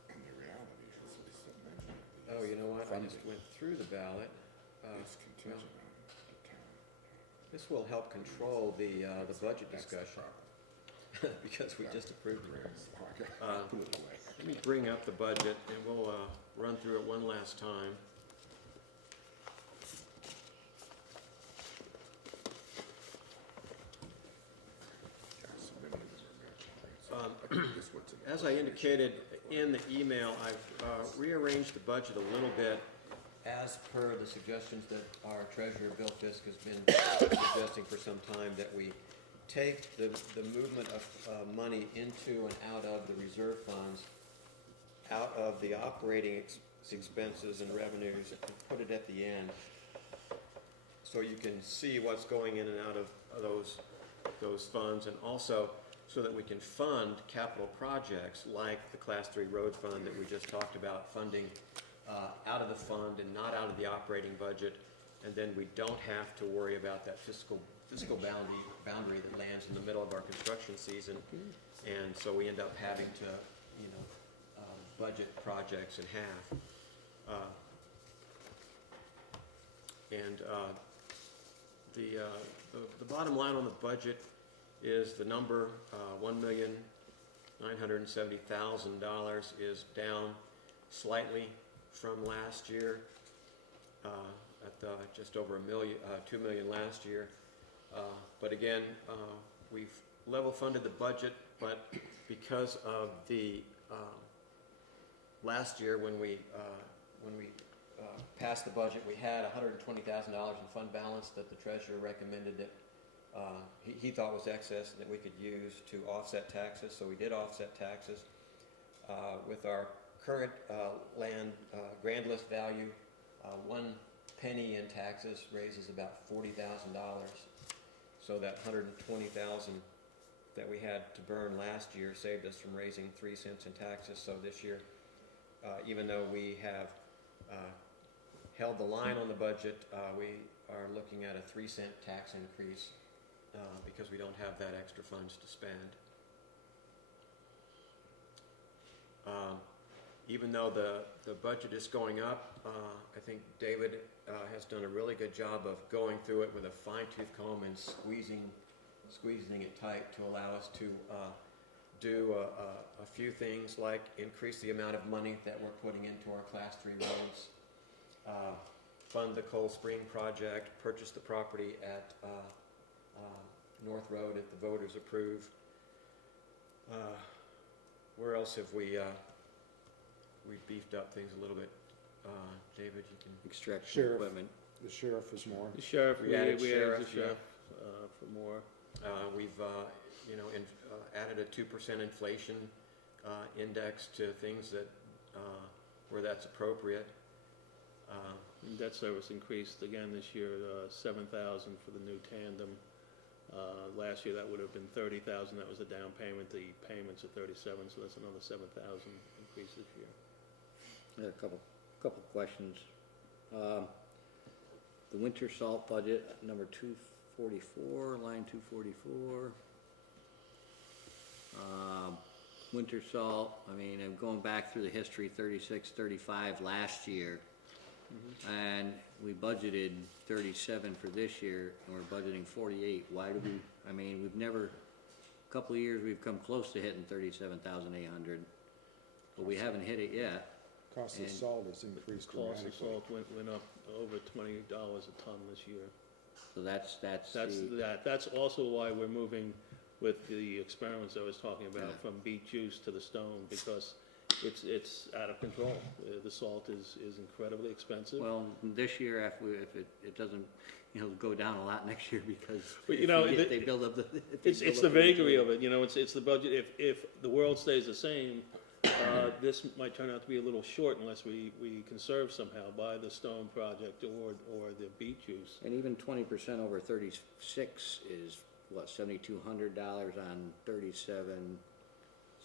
And the reality is, it's a measure of Oh, you know what? I just funding. went through the ballot. It's contingent on the town. This will help control the budget That's the discussion. problem. because we just approved it. Okay, put it away. Let me bring up the budget and we'll run through it one last time. So many of them are imaginary. Okay, this what's in- As I indicated in the email, I've rearranged the budget a little bit as per the suggestions that our treasurer, Bill Fisk, has been suggesting for some time, that we take the movement of money into and out of the reserve funds, out of the operating expenses and revenues, and put it at the end, so you can see what's going in and out of those funds, and also so that we can fund capital projects like the Class 3 road fund that we just talked about, funding out of the fund and not out of the operating budget, and then we don't have to worry about that fiscal boundary that lands in the middle of our construction season, and so we end up having to, budget projects in half. The bottom line on the budget is the number, $1,970,000 is down slightly from last year, at just over $2 million last year. But again, we've level funded the budget, but because of the last year when we passed the budget, we had $120,000 in fund balance that the treasurer recommended that he thought was excess that we could use to offset taxes. So we did offset taxes with our current land grand list value. 1 penny in taxes raises about $40,000. So that $120,000 that we had to burn last year saved us from raising 3 cents in taxes. So this year, even though we have held the line on the budget, we are looking at a 3-cent tax increase because we don't have that extra funds to spend. Even though the budget is going up, I think David has done a really good job of going through it with a fine-tooth comb and squeezing it tight to allow us to do a few things like increase the amount of money that we're putting into our Class 3 roads, fund the Cold Spring project, purchase the property at North Road if the voters approve. Where else have we beefed up things a little bit? David, you can. Extraction Sheriff. equipment. The sheriff is more. The sheriff, We added we sheriff, added the sheriff, for more. We've added a 2% inflation index to things that where that's appropriate. And debt service increased again this year, 7,000 for the new tandem. Last year that would have been 30,000. That was the down payment. The payments are 37, so that's another 7,000 increase this year. A couple questions. The winter salt budget, number 244, line 244. Winter salt, I mean, I'm going back through the history, 36, 35 last year. And we budgeted 37 for this year, and we're budgeting 48. Why do we, I mean, we've never, a couple of years we've come close to hitting 37,800, but we haven't hit it yet. Cost of And salt has increased Cost of dramatically. salt went up over $20 a ton this year. So that's That's also why we're moving with the experiments I was talking about, Yeah. from beet juice to the stone, because it's out of control. The salt is incredibly expensive. well, this year, if it doesn't, go down a lot next year, because But, they build up the. It's the vagary of it, it's the budget. If the world stays the same, this might turn out to be a little short unless we conserve somehow by the stone project or the beet juice. And even 20% over 36 is, what, $7,200 on 37,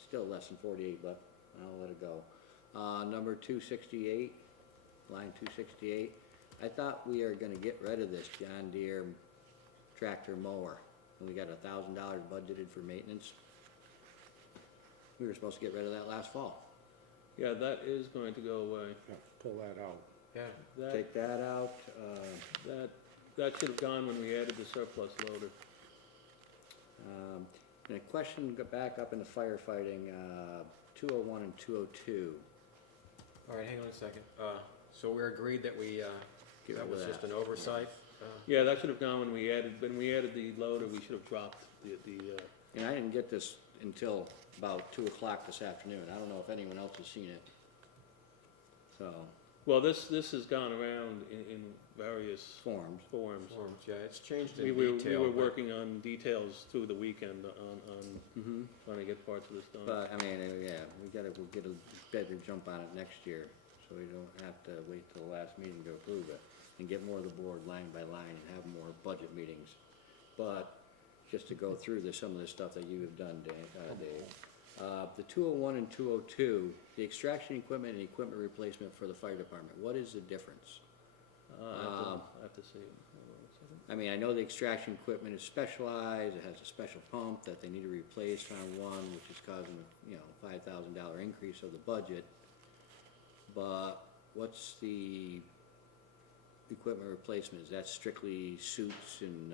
still less than 48, but I'll let it go. Number 268, line 268, I thought we are gonna get rid of this John Deere tractor mower, and we got $1,000 budgeted for maintenance. We were supposed to get rid of that last fall. Yeah, that is going to go away. Yeah, pull that out. Yeah. Take that out, That should have gone when we added the surplus loader. And a question, go back up in the firefighting, 201 and 202. All right, hang on a second. So we're agreed that Get that rid was of just that. an oversight? Yeah, that should have gone when we added the loader, we should have dropped the, And I didn't get this until about 2 o'clock this afternoon. I don't know if anyone else has seen it. So, well, this has gone around in various forms. forms. Forms, yeah, it's changed We in were detail. we were but- working on details through the weekend on Mm-hmm. trying to get parts of this done. But, I mean, yeah, we'll get a better jump on it next year, so we don't have to wait till the last meeting to approve it, and get more of the board line by line and have more budget meetings. But, just to go through some of the stuff that you have done, Dave. The 201 and 202, the extraction equipment and equipment replacement for the fire department, what is the difference? I have to see. Hold on a second. I mean, I know the extraction equipment is specialized, it has a special pump that they need to replace on one, which is causing, $5,000 increase of the budget. But what's the equipment replacement? Is that strictly suits and,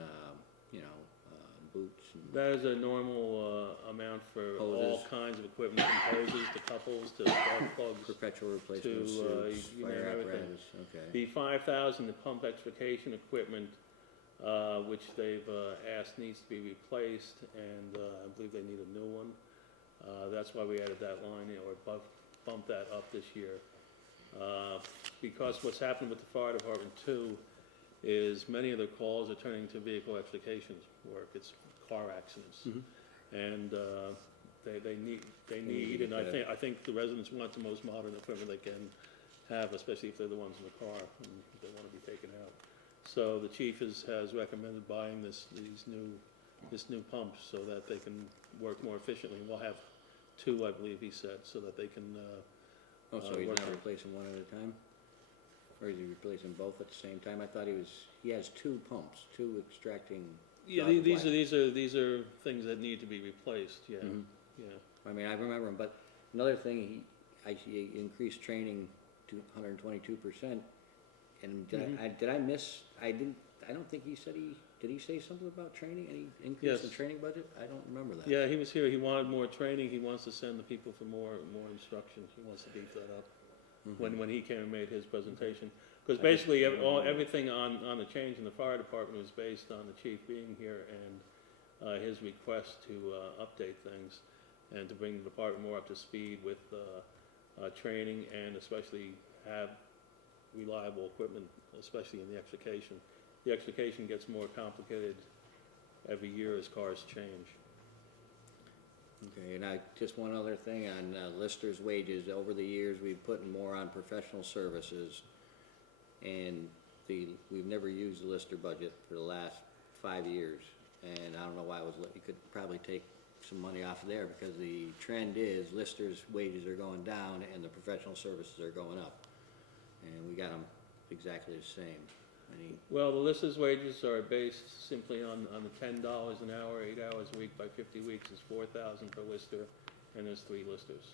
boots and? That is a normal amount for all Hoses. kinds of equipment, from hoses to couples to spark plugs. Perpetual replacement of To, suits, you name fire everything. apparatus, okay. The 5,000, the pump extrication equipment, which they've asked needs to be replaced, and I believe they need a new one. That's why we added that line, or bumped that up this year. Because what's happened with the fire department too is many of their calls are turning to vehicle extrication work. It's car accidents, Mhm. and they need, to and I get think the residents want the most modern equipment they can have, especially if they're the ones in the car and they want to be taken out. So the chief has recommended buying this new pump so that they can work more efficiently. We'll have 2, I believe he said, so that they can. Oh, so he's work not on- replacing one at a time? Or is he replacing both at the same time? I thought he has 2 pumps, 2 extracting. Yeah, Dog these black. are things that need to be replaced. Yeah, Mhm. yeah. I mean, I remember him, but another thing, he increased training to 122%. And did I miss, I don't think he said did he say something about training? Any increase in Yes. training budget? I don't remember that. Yeah, he was here. He wanted more training. He wants to send the people for more instruction. He wants to beef that up. Mhm. When he came and made his presentation. Because I just basically, remember. everything on the change in the fire department was based on the chief being here and his request to update things and to bring the department more up to speed with training and especially have reliable equipment, especially in the extrication. The extrication gets more complicated every year as cars change. Okay, and just one other thing on Lister's wages. Over the years, we've put more on professional services, and we've never used the Lister budget for the last 5 years. And I don't know why you could probably take some money off of there, because the trend is Lister's wages are going down and the professional services are going up. And we got them exactly the same. Well, the listers' wages are based simply on the $10 an hour, 8 hours a week by 50 weeks is $4,000 per lister, and there's 3 listers.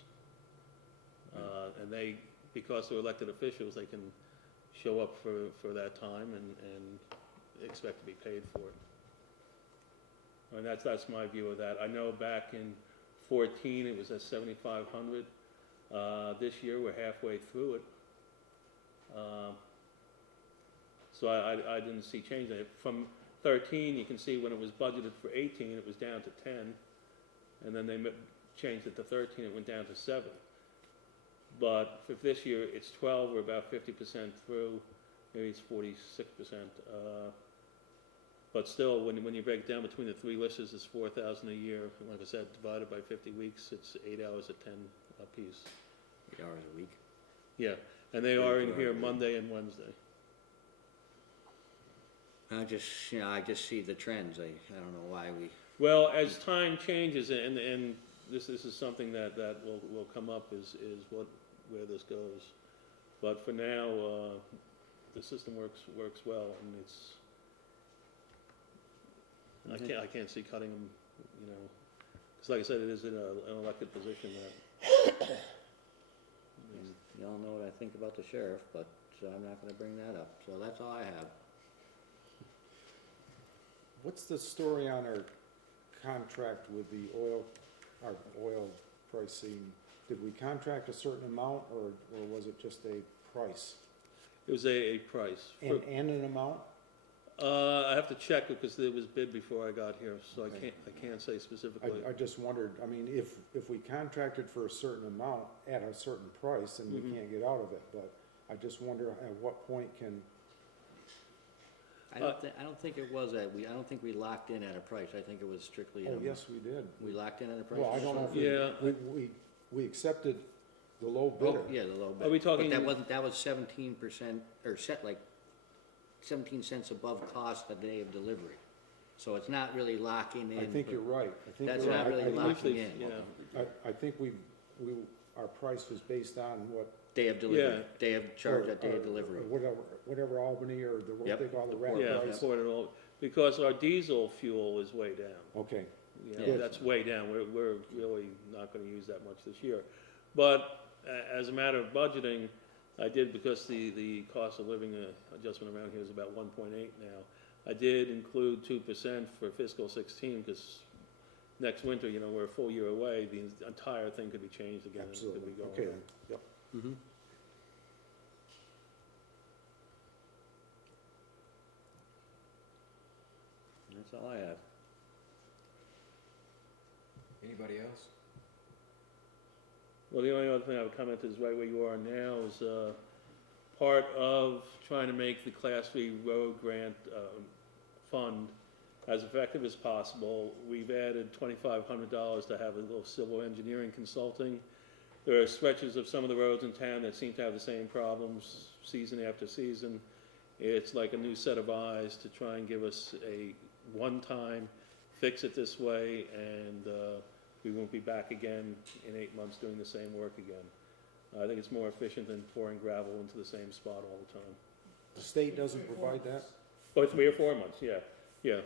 And they, because they're elected officials, they can show up for that time and expect to be paid for it. And that's my view of that. I know back in 14 it was at 7,500. This year we're halfway through it. So I didn't see change in it. From 13, you can see when it was budgeted for 18, it was down to 10. And then they changed it to 13, it went down to 7. But for this year, it's 12, we're about 50% through. Maybe it's 46%. But still, when you break it down between the 3 listers, it's $4,000 a year. Like I said, divided by 50 weeks, it's 8 hours at 10 apiece. 8 hours a week. Yeah, and they are in 8 here hours a week. Monday and Wednesday. I just see the trends. I don't know why we. Well, as time changes, and this is something that will come up is where this goes. But for now, the system works well, and it's. I can't see cutting them, because like I said, it is an elected position that. Y'all know what I think about the sheriff, but I'm not going to bring that up. So that's all I have. What's the story on our contract with the oil, our oil pricing, did we contract a certain amount, or was it just a price? It was a price. And an amount? I have to check because it was bid before I got here, so Okay. I can't say specifically. I just wondered, I mean, if we contracted for a certain amount at a certain price, and we Mhm. can't get out of it, but I just wonder at what point can, I don't think it was that, I don't think we locked in at a price, I think it was strictly. oh, yes, we did. We locked in at a price? Well, I don't know if Yeah. we accepted the low Oh, bidder. yeah, the low bid. Are we talking- But that was 17%, or set like 17 cents above cost a day of delivery. So it's not really locking in. I think but you're right. I think That's you're not right. really I think- locking Usually, in. yeah. I think our price was based on what. Day of delivery, Yeah. day of charge, that day or- of delivery. or Whatever Albany or what Yep. they call the rack Yeah, price. poured it all, because our diesel fuel is way down. Okay, Yeah, Good. that's way down. We're really not gonna use that much this year. But as a matter of budgeting, I did, because the cost of living adjustment around here is about 1.8 now. I did include 2% for fiscal 16, because next winter, you know, we're a full year away, the entire thing could be changed again. and could absolutely. be going Okay, up. then. Yep. Mhm. That's all I have. Anybody else? Well, the only other thing I would comment is right where you are now is, part of trying to make the Class 3 road grant, fund as effective as possible. We've added $2,500 to have a little civil engineering consulting. There are stretches of some of the roads in town that seem to have the same problems season after season. It's like a new set of eyes to try and give us a one-time, fix it this way, and we won't be back again in 8 months doing the same work again. I think it's more efficient than pouring gravel into the same spot all the time. The state doesn't provide that? Oh, 3 or 4 months, yeah, yeah.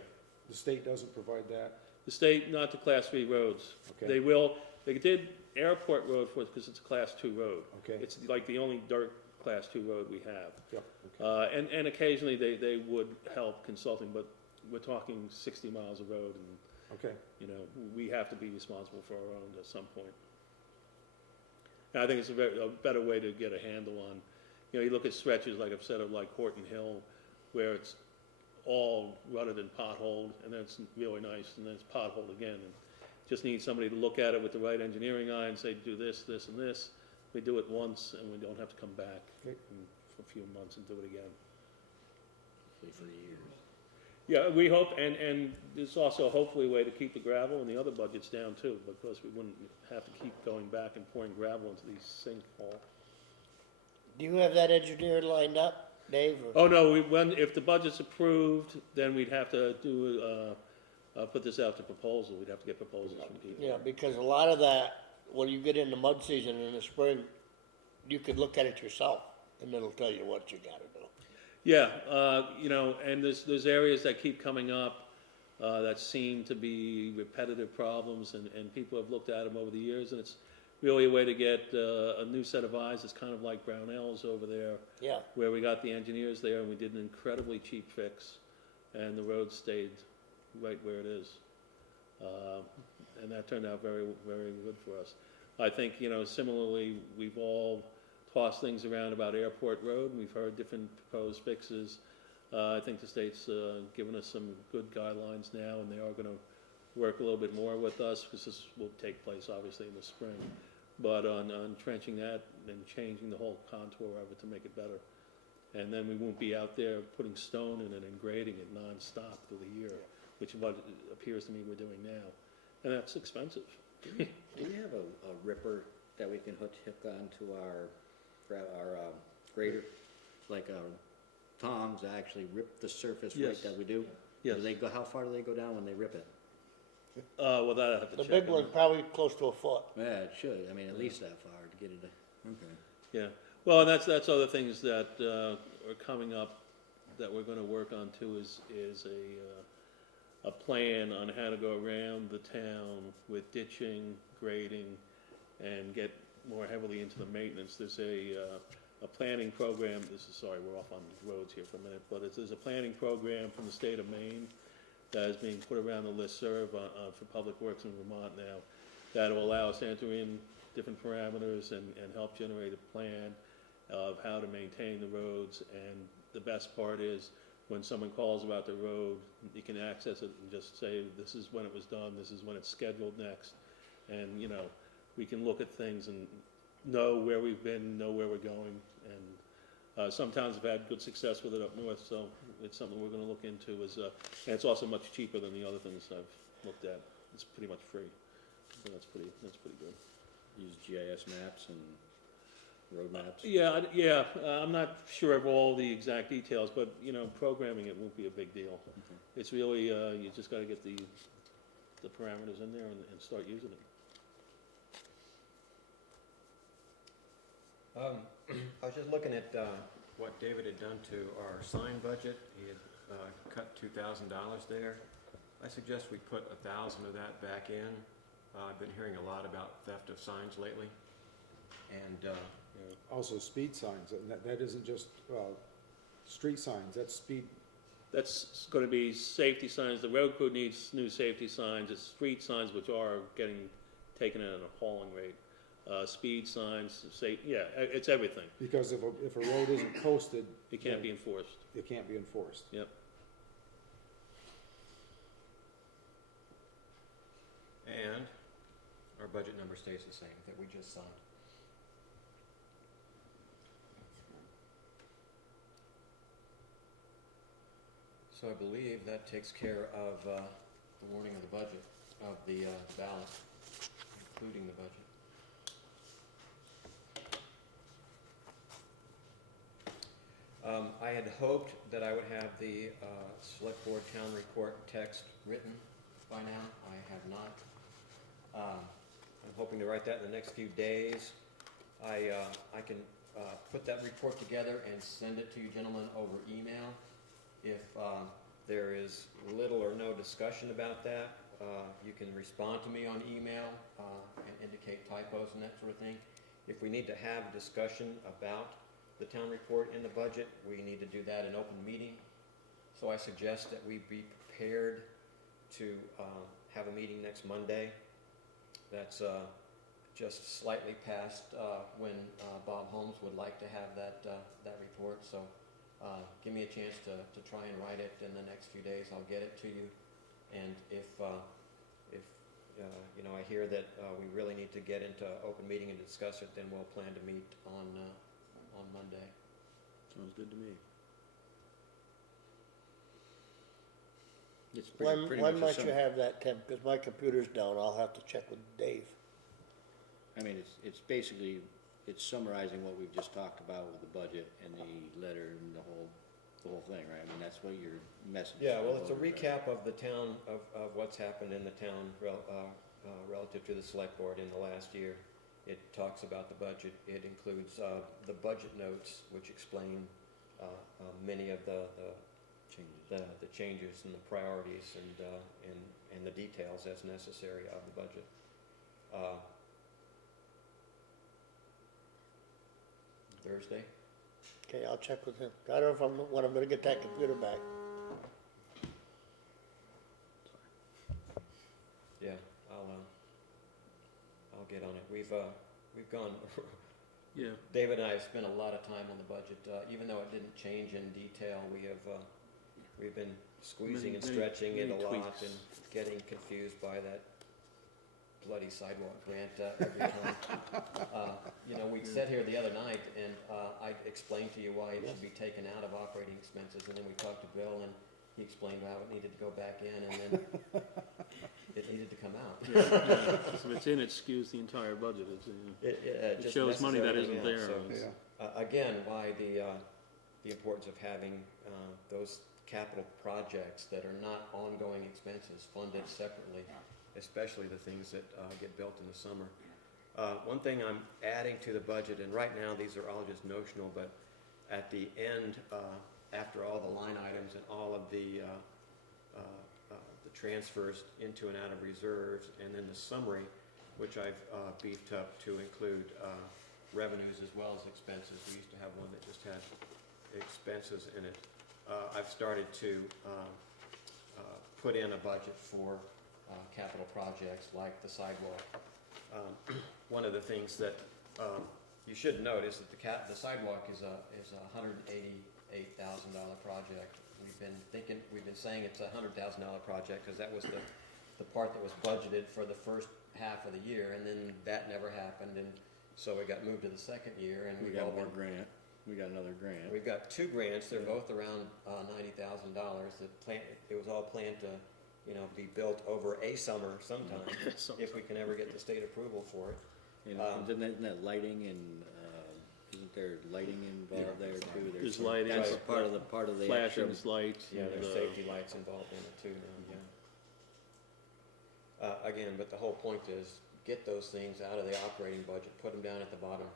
The state doesn't provide that? The state, not the Class 3 roads. Okay. They will, they did Airport Road for us because it's a Class 2 road. Okay, It's like the only dirt Class 2 road we have. yep, okay. And occasionally they would help consulting, but we're talking 60 miles of road, and, Okay, you know, we have to be responsible for our own at some point. And I think it's a better way to get a handle on, you know, you look at stretches, like I've said, of like Horton Hill, where it's all rutted and potholed, and then it's really nice, and then it's potholed again. And just need somebody to look at it with the right engineering eye and say, do this, this, and this. We do it once, and we don't have to come back Okay. for a few months and do it again. For years. Yeah, we hope, and there's also hopefully a way to keep the gravel and the other budgets down too, because we wouldn't have to keep going back and pouring gravel into these sinkhole. Do you have that engineer lined up, Dave? Or- Oh, no, if the budget's approved, then we'd have to put this out to proposal. We'd have to get proposals from people. Yeah, because a lot of that, when you get into mud season in the spring, you could look at it yourself, and it'll tell you what you gotta do. Yeah, you know, and there's areas that keep coming up that seem to be repetitive problems, and people have looked at them over the years, and it's really a way to get a new set of eyes. It's kind of like Brownells over there, Yeah, where we got the engineers there, and we did an incredibly cheap fix, and the road stayed right where it is. And that turned out very, very good for us. I think, you know, similarly, we've all tossed things around about Airport Road, and we've heard different proposed fixes. I think the state's given us some good guidelines now, and they are gonna work a little bit more with us, because this will take place obviously in the spring. But on trenching that and changing the whole contour of it to make it better. And then we won't be out there putting stone in it and grading it nonstop through the year, which is what it appears to me we're doing now. And that's expensive. Do we have a ripper that we can hook onto our grader? Like tongs that actually rip the surface right Yes. that we do? Yes. Do they go, how far do they go down when they rip it? Well, that I have to the check. big one's probably close to a foot. Yeah, it should, I mean, at least that far to get it, okay. Yeah, well, and that's other things that are coming up that we're gonna work on too, is a plan on how to go around the town with ditching, grading, and get more heavily into the maintenance. There's a planning program, sorry, we're off on roads here for a minute, but there's a planning program from the state of Maine that is being put around the listserv for Public Works in Vermont now. That will allow us to enter in different parameters and help generate a plan of how to maintain the roads. And the best part is, when someone calls about the road, you can access it and just say, this is when it was done, this is when it's scheduled next. And, you know, we can look at things and know where we've been, know where we're going. And some towns have had good success with it up north, so it's something we're gonna look into. And it's also much cheaper than the other things I've looked at. It's pretty much free, so that's pretty good. Use GIS maps and road maps. Yeah, I'm not sure of all the exact details, but, you know, programming it won't be a big deal. Okay. It's really, you just gotta get the parameters in there and start using it. I was just looking at what David had done to our sign budget. He had cut $2,000 there. I suggest we put 1,000 of that back in. I've been hearing a lot about theft of signs lately. And Also speed signs, and that isn't just, street signs, that's speed. That's gonna be safety signs. The road crew needs new safety signs. It's street signs, which are getting taken at an appalling rate. Speed signs, it's everything. Because if a road isn't posted. It can't be enforced. It can't be enforced. Yep. And our budget number stays the same that we just signed. So I believe that takes care of the warning of the budget, of the ballot, including the budget. I had hoped that I would have the select board town report text written by now. I have not. I'm hoping to write that in the next few days. I can put that report together and send it to you gentlemen over email. If there is little or no discussion about that, you can respond to me on email and indicate typos and that sort of thing. If we need to have a discussion about the town report in the budget, we need to do that in open meeting. So I suggest that we be prepared to have a meeting next Monday. That's just slightly past when Bob Holmes would like to have that report. So give me a chance to try and write it in the next few days. I'll get it to you. And if you know, I hear that we really need to get into open meeting and discuss it, then we'll plan to meet on Monday. Sounds good to me. It's When pretty much might you have that, Tim? Because my computer's down, I'll have to check with Dave. I mean, it's basically, it's summarizing what we've just talked about with the budget and the letter and the whole thing, right? I mean, that's what your message. Yeah, well, it's a recap of the town, of what's happened in the town relative to the select board in the last year. It talks about the budget. It includes the budget notes, which explain many of the changes and the priorities and the details as necessary of the budget. Thursday? Okay, I'll check with him. I don't know when I'm gonna get that computer back. Yeah, I'll get on it. We've gone. Yeah. David and I have spent a lot of time on the budget, even though it didn't change in detail. We've been squeezing and Many stretching it a lot tweaks. and getting confused by that bloody sidewalk grant every time. You know, we sat here the other night and I explained to you why it should be taken out of operating expenses, and then we talked to Bill and he explained how it needed to go back in, and then it needed to come out. So if it's in, it skews the entire budget. It Just shows money that messes isn't everything there. else. Yeah. Again, why the importance of having those capital projects that are not ongoing expenses funded separately, especially the things that get built in the summer. One thing I'm adding to the budget, and right now these are all just notional, but at the end, after all the line items and all of the transfers into and out of reserves, and then the summary, which I've beefed up to include revenues as well as expenses. We used to have one that just had expenses in it. I've started to put in a budget for capital projects like the sidewalk. One of the things that you should note is that the sidewalk is a $188,000 project. We've been saying it's a $100,000 project because that was the part that was budgeted for the first half of the year, and then that never happened, and so it got moved to the second year, and We we've got all more been. grant, we got another grant. We've got two grants, they're both around $90,000. It was all planned to, be built over a summer sometime, if we can ever get the state approval for it. And isn't that lighting and, isn't there lighting involved there too? There's lighting. That's Right. part of the extra. Flashing lights. Yeah, and, there's safety lights involved in it too now, yeah. Again, but the whole point is, get those things out of the operating budget, put them down at the bottom,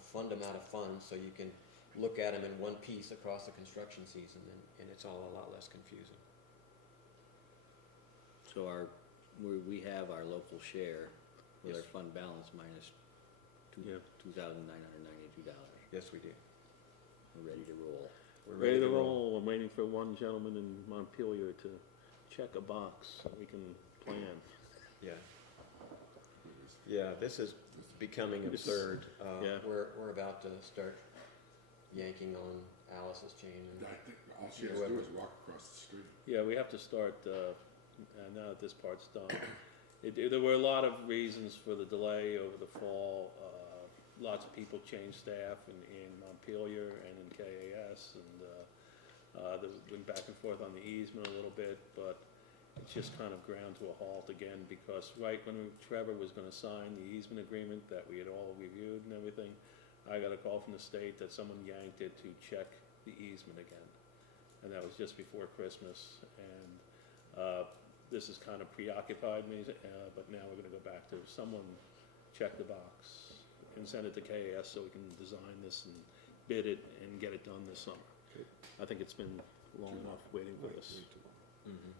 fund them out of funds, so you can look at them in one piece across the construction season, and it's all a lot less confusing. So we have our local share with our Yes. fund balance minus Yeah. $2,992. Yes, we do. We're ready to roll. We're Ready to roll. I'm waiting for one gentleman in Montpelier to check a box so we can plan. Yeah. Yeah, this is becoming This is- absurd. yeah. We're about to start yanking on Alice's chain. I think all she has to do is walk across the street. Yeah, we have to start, now that this part's done. There were a lot of reasons for the delay over the fall. Lots of people changed staff in Montpelier and in KAS, and they went back and forth on the easement a little bit, but it's just kind of ground to a halt again, because right when Trevor was gonna sign the easement agreement that we had all reviewed and everything, I got a call from the state that someone yanked it to check the easement again. And that was just before Christmas, and this has kind of preoccupied me, but now we're gonna go back to someone check the box and send it to KAS so we can design this and bid it and get it done this summer. I think it's been long enough waiting for this. Mhm.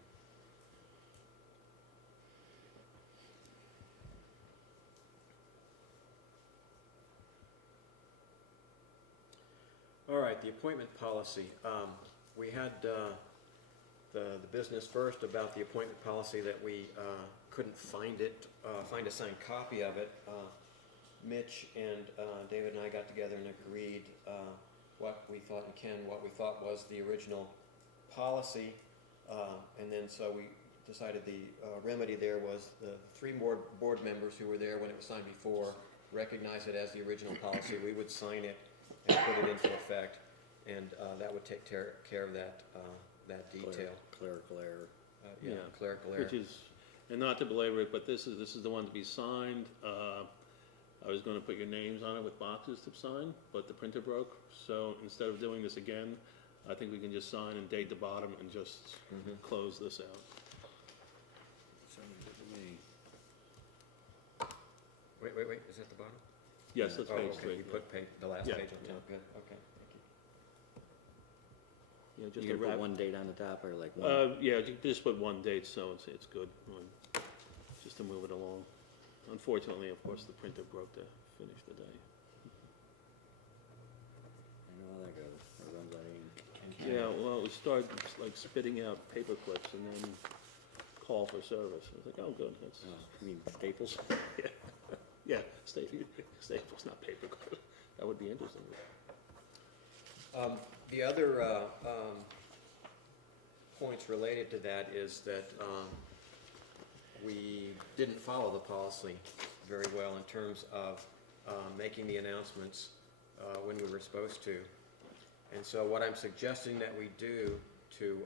All right, the appointment policy. We had the business first about the appointment policy that we couldn't find a signed copy of it. Mitch and David and I got together and agreed what we thought, and Ken, what we thought was the original policy. And then so we decided the remedy there was the three board members who were there when it was signed before recognize it as the original policy. We would sign it and put it into effect, and that would take care of that detail. Clerical error. Yeah, clerical error. Which is, and not to belabor it, but this is the one to be signed. I was gonna put your names on it with boxes to sign, but the printer broke, so instead of doing this again, I think we can just sign and date the bottom and just Mhm. close this out. Sounded good to me. Wait, is that the bottom? Yes, that's Oh, page okay, three. you put the last Yeah, page on yeah. top, good, okay, thank you. Yeah, just You to gonna wrap. put one date on the top or like one? Yeah, you just put one date, so it's good, just to move it along. Unfortunately, of course, the printer broke to finish the day. I know how that goes. It runs out of ink. Yeah, well, we started like spitting out paper clips and then call for service. I was like, oh, good, that's, Oh, you mean Staples? yeah, Staples, not paper clip. That would be interesting. The other points related to that is that we didn't follow the policy very well in terms of making the announcements when we were supposed to. And so what I'm suggesting that we do to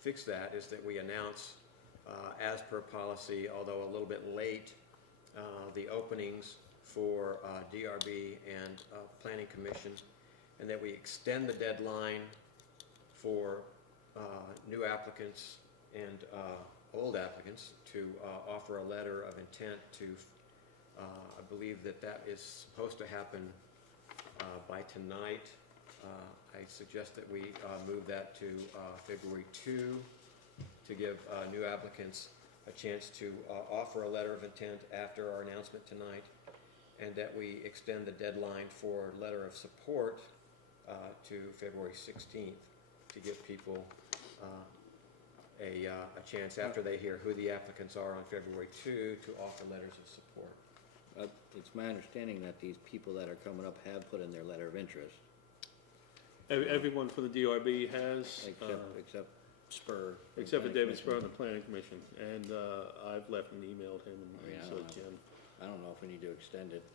fix that is that we announce as per policy, although a little bit late, the openings for DRB and Planning Commission, and that we extend the deadline for new applicants and old applicants to offer a letter of intent to, I believe that is supposed to happen by tonight. I suggest that we move that to February 2 to give new applicants a chance to offer a letter of intent after our announcement tonight, and that we extend the deadline for letter of support to February 16th to give people a chance after they hear who the applicants are on February 2 to offer letters of support. It's my understanding that these people that are coming up have put in their letter of interest, Everyone for the DRB has, except Spur. except for Planning David Commission. Spur on the planning commission, and I've left and emailed him, I mean, and I so don't know. Jim. I don't know if we need to extend it,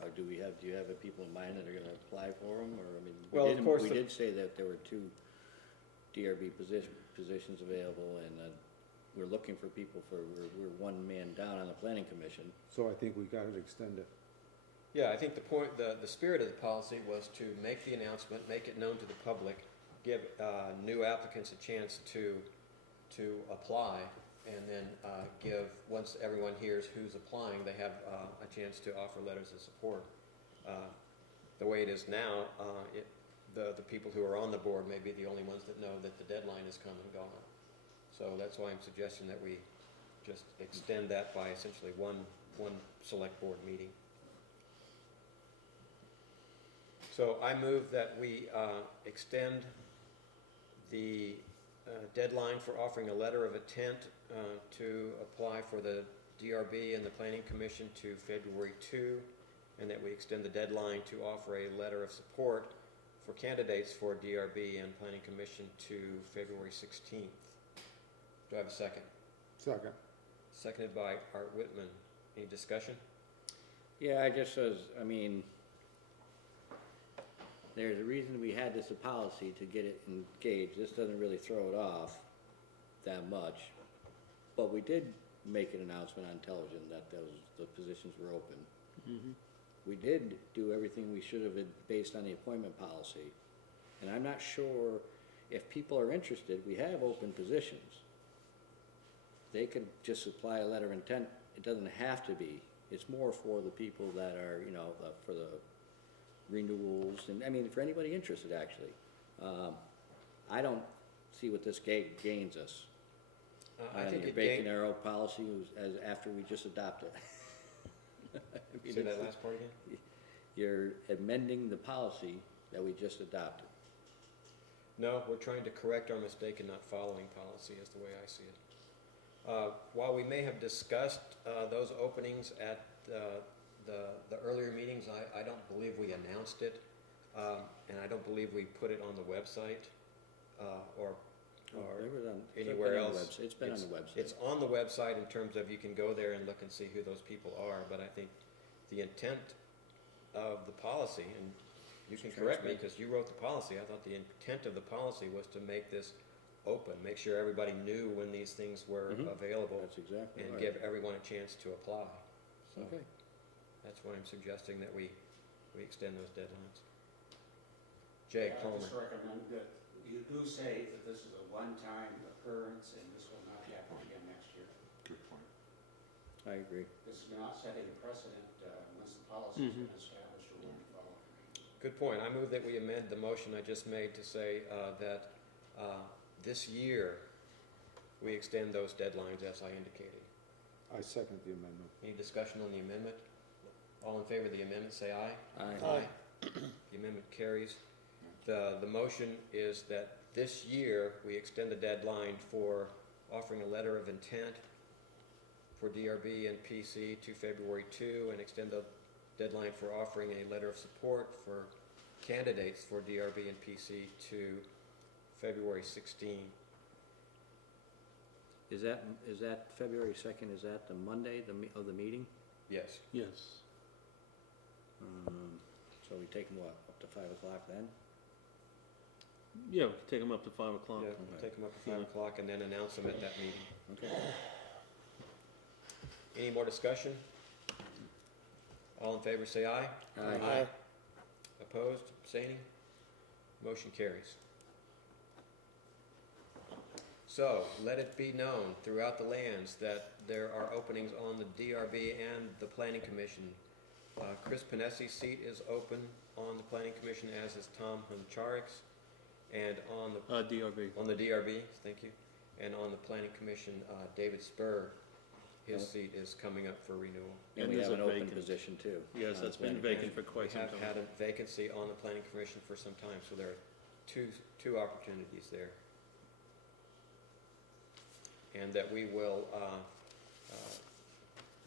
or do you have people in mind that are gonna apply for them, or, I mean, Well, of course, we the- did say that there were 2 DRB positions available, and we're looking for people we're 1 man down on the planning commission. So I think we gotta extend it. Yeah, I think the spirit of the policy was to make the announcement, make it known to the public, give new applicants a chance to apply, and then once everyone hears who's applying, they have a chance to offer letters of support. The way it is now, the people who are on the board may be the only ones that know that the deadline is come and gone. So that's why I'm suggesting that we just extend that by essentially one select board meeting. So I move that we extend the deadline for offering a letter of intent to apply for the DRB and the Planning Commission to February 2, and that we extend the deadline to offer a letter of support for candidates for DRB and Planning Commission to February 16th. Do I have a second? Second. Seconded by Art Whitman. Any discussion? Yeah, I just says, I mean, there's a reason we had this a policy to get it engaged. This doesn't really throw it off that much. But we did make an announcement on television that the positions were open. Mhm. We did do everything we should have based on the appointment policy. And I'm not sure if people are interested, we have open positions. They could just apply a letter of intent. It doesn't have to be. It's more for the people that are, for the renewals, and I mean, for anybody interested, actually. I don't see what this gains us. I think You're it breaking gained. our own policy after we just adopted. I mean, Say that it's- last part again? You're amending the policy that we just adopted. No, we're trying to correct our mistake in not following policy, is the way I see it. While we may have discussed those openings at the earlier meetings, I don't believe we announced it, and I don't believe we put it on the website or They were on- anywhere it's been on the else. website. It's been on the website. It's on the website in terms of you can go there and look and see who those people are, but I think the intent of the policy, and you can correct me because you wrote the policy, I thought the intent of the policy was to make this open, make sure everybody knew when these things were Mhm. available, That's exactly and right. give everyone a chance to apply. So Okay. that's why I'm suggesting that we extend those deadlines. Jay I Palmer. just recommend that you do say that this is a one-time occurrence and this will not happen again next year. Good point. I agree. This is not setting a precedent, once the policy's Mhm. been established or won't follow. Good point. I move that we amend the motion I just made to say that this year we extend those deadlines as I indicated. I second the amendment. Any discussion on the amendment? All in favor of the amendment, say aye. Aye. The amendment carries. The motion is that this year we extend the deadline for offering a letter of intent for DRB and PC to February 2, and extend the deadline for offering a letter of support for candidates for DRB and PC to February 16. Is that February 2nd, is that the Monday of the meeting? Yes. Yes. So we take them, up to 5 o'clock then? Yeah, we can take them up to 5 o'clock. Yeah, we'll take them up to 5 o'clock and then announce them at that meeting. Okay. Any more discussion? All in favor, say aye. Aye. Opposed, abstaining? Motion carries. So, let it be known throughout the lands that there are openings on the DRB and the Planning Commission. Chris Panessi's seat is open on the Planning Commission, as is Tom Huncharik's, and on the DRB, thank you, and on the Planning Commission, David Spur, his seat is coming up for renewal. And And we there's have a an open vacant. position too. Yes, on that's the been planning vacant for quite We some have time. had a vacancy on the Planning Commission for some time, so there are two opportunities there. and that we will,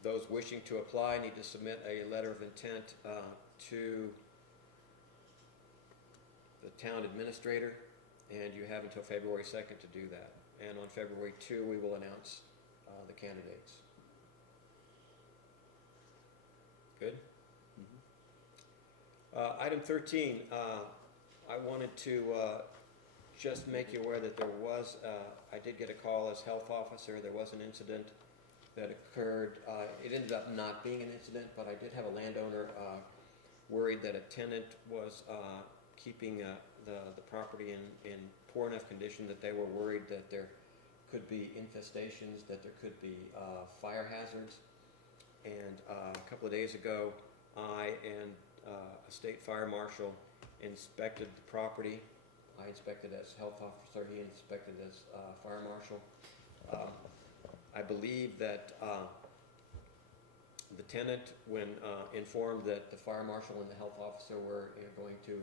those wishing to apply need to submit a letter of intent to the town administrator, and you have until February 2nd to do that. And on February 2, we will announce the candidates. Good? Item 13, I wanted to just make you aware that there was, I did get a call as health officer. There was an incident that occurred. It ended up not being an incident, but I did have a landowner worried that a tenant was keeping the property in poor enough condition that they were worried that there could be infestations, that there could be fire hazards. And a couple of days ago, I and a state fire marshal inspected the property. I inspected as health officer, he inspected as fire marshal. I believe that the tenant, when informed that the fire marshal and the health officer were going to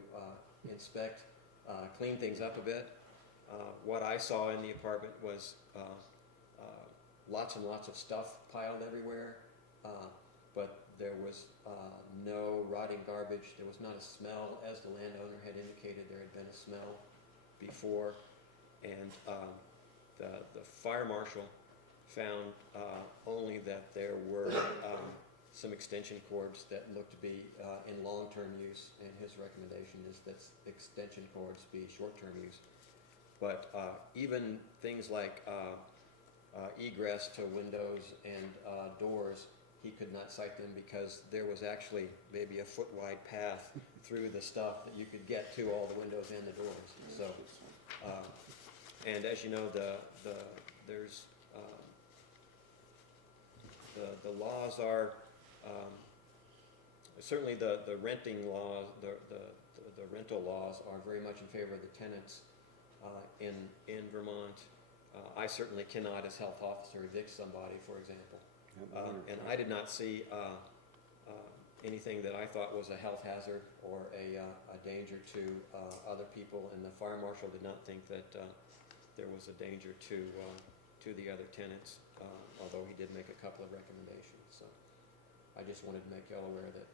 inspect, clean things up a bit. What I saw in the apartment was lots and lots of stuff piled everywhere, but there was no rotting garbage. There was not a smell, as the landowner had indicated. There had been a smell before, and the fire marshal found only that there were some extension cords that looked to be in long-term use, and his recommendation is that extension cords be short-term use. But even things like egress to windows and doors, he could not cite them because there was actually maybe a foot-wide path through the stuff that you could get to all the windows and the doors. So, and as you know, there's the laws are certainly the renting laws, the rental laws are very much in favor of the tenants in Vermont. I certainly cannot, as health officer, evict somebody, for example. And I did not see anything that I thought was a health hazard or a danger to other people, and the fire marshal did not think that there was a danger to the other tenants, although he did make a couple of recommendations. So I just wanted to make you all aware that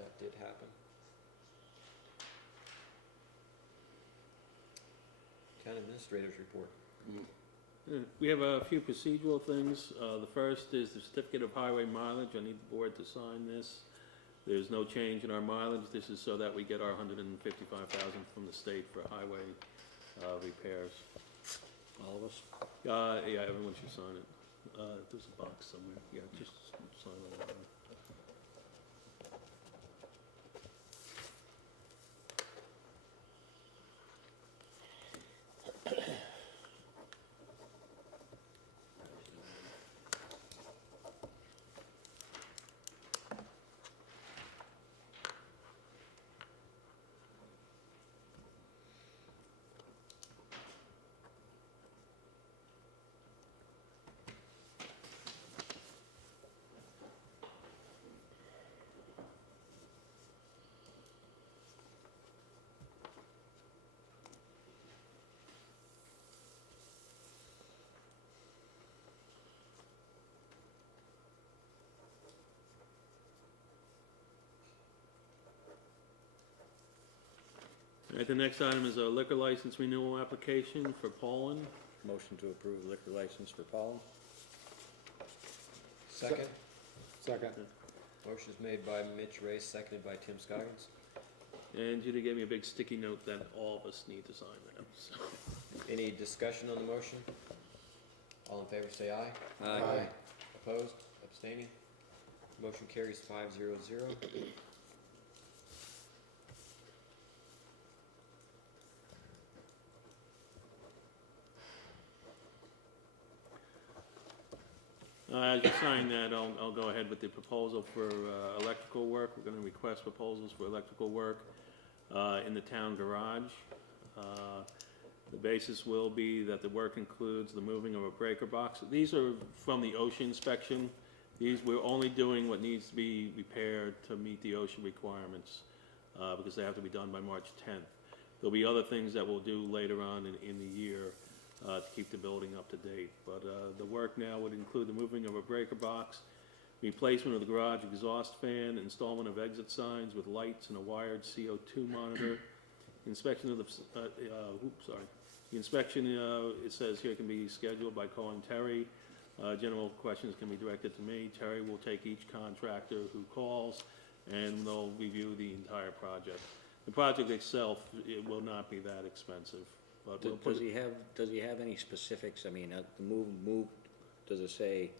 that did happen. Town administrator's report. We have a few procedural things. The first is the certificate of highway mileage. I need the board to sign this. There's no change in our mileage. This is so that we get our $155,000 from the state for highway repairs. All of us? Yeah, everyone should sign it. There's a box somewhere. Yeah, just sign it. All right, the next item is a liquor license renewal application for Poland. Motion to approve liquor license for Paul. Second. Second. Motion is made by Mitch Ray, seconded by Tim Scoggins. And Judy gave me a big sticky note that all of us need to sign that. So. Any discussion on the motion? All in favor say aye. Aye. Opposed? Abstaining? Motion carries 5-0-0. As you sign that, I'll go ahead with the proposal for electrical work. We're going to request proposals for electrical work in the town garage. The basis will be that the work includes the moving of a breaker box. These are from the OSHA inspection. We're only doing what needs to be repaired to meet the OSHA requirements because they have to be done by March 10th. There'll be other things that we'll do later on in the year. to keep the building up to date. But the work now would include the moving of a breaker box, replacement of the garage exhaust fan, installment of exit signs with lights and a wired CO2 monitor, inspection of the, the inspection, it says here, can be scheduled by calling Terry. General questions can be directed to me. Terry will take each contractor who calls, and they'll review the entire project. The project itself, it will not be that expensive, but we'll put Does he have any specifics? I mean, the move, does it say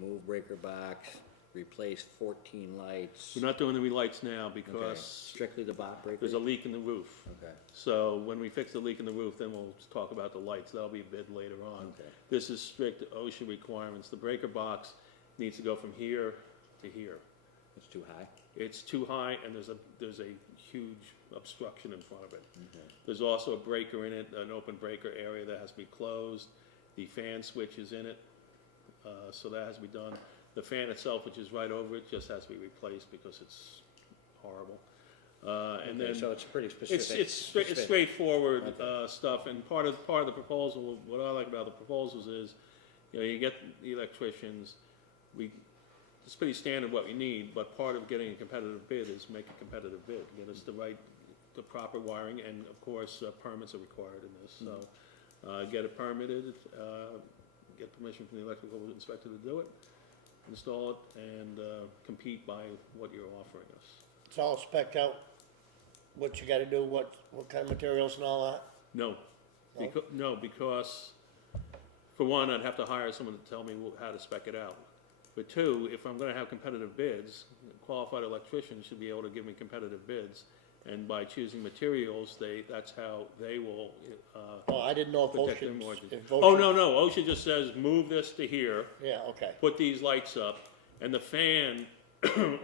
move breaker box, replace 14 lights? We're not doing the lights now Okay. because Strictly the breaker? there's a leak in the roof. Okay, So when we fix the leak in the roof, then we'll talk about the lights. That'll be a bid later on. okay. This is strict OSHA requirements. The breaker box needs to go from here to here. It's too high? It's too high, and there's a huge obstruction in front of it. Okay. There's also a breaker in it, an open breaker area that has to be closed. The fan switch is in it, so that has to be done. The fan itself, which is right over it, just has to be replaced because it's horrible. And Okay, then so it's pretty specific. it's straightforward Okay. stuff. And part of the proposal, what I like about the proposals is, you get the electricians. It's pretty standard what we need, but part of getting a competitive bid is make a competitive bid, get us the proper wiring, and of course, permits are required in this. So, get it permitted, get permission from the electrical inspector to do it, install it, and compete by what you're offering us. It's all spec'd out, what you gotta do, what kind of materials and all that? No, No? because for one, I'd have to hire someone to tell me how to spec it out. But two, if I'm gonna have competitive bids, qualified electricians should be able to give me competitive bids. And by choosing materials, that's how they will, Oh, I didn't know if protect their OSHA, margins. if Oh, OSHA. no, OSHA just says, move this to here, Yeah, okay. put these lights up, and the fan,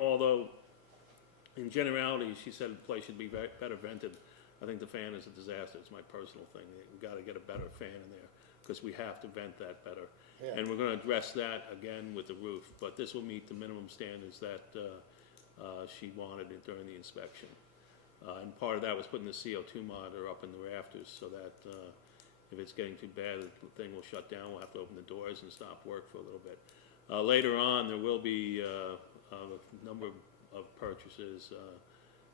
although in generality, she said the place should be better vented. I think the fan is a disaster, it's my personal thing. We gotta get a better fan in there, because we have to vent that better. Yeah. And we're gonna address that again with the roof, but this will meet the minimum standards that, she wanted during the inspection. And part of that was putting the CO2 monitor up in the rafters, so that, if it's getting too bad, the thing will shut down, we'll have to open the doors and stop work for a little bit. Later on, there will be, a number of purchases,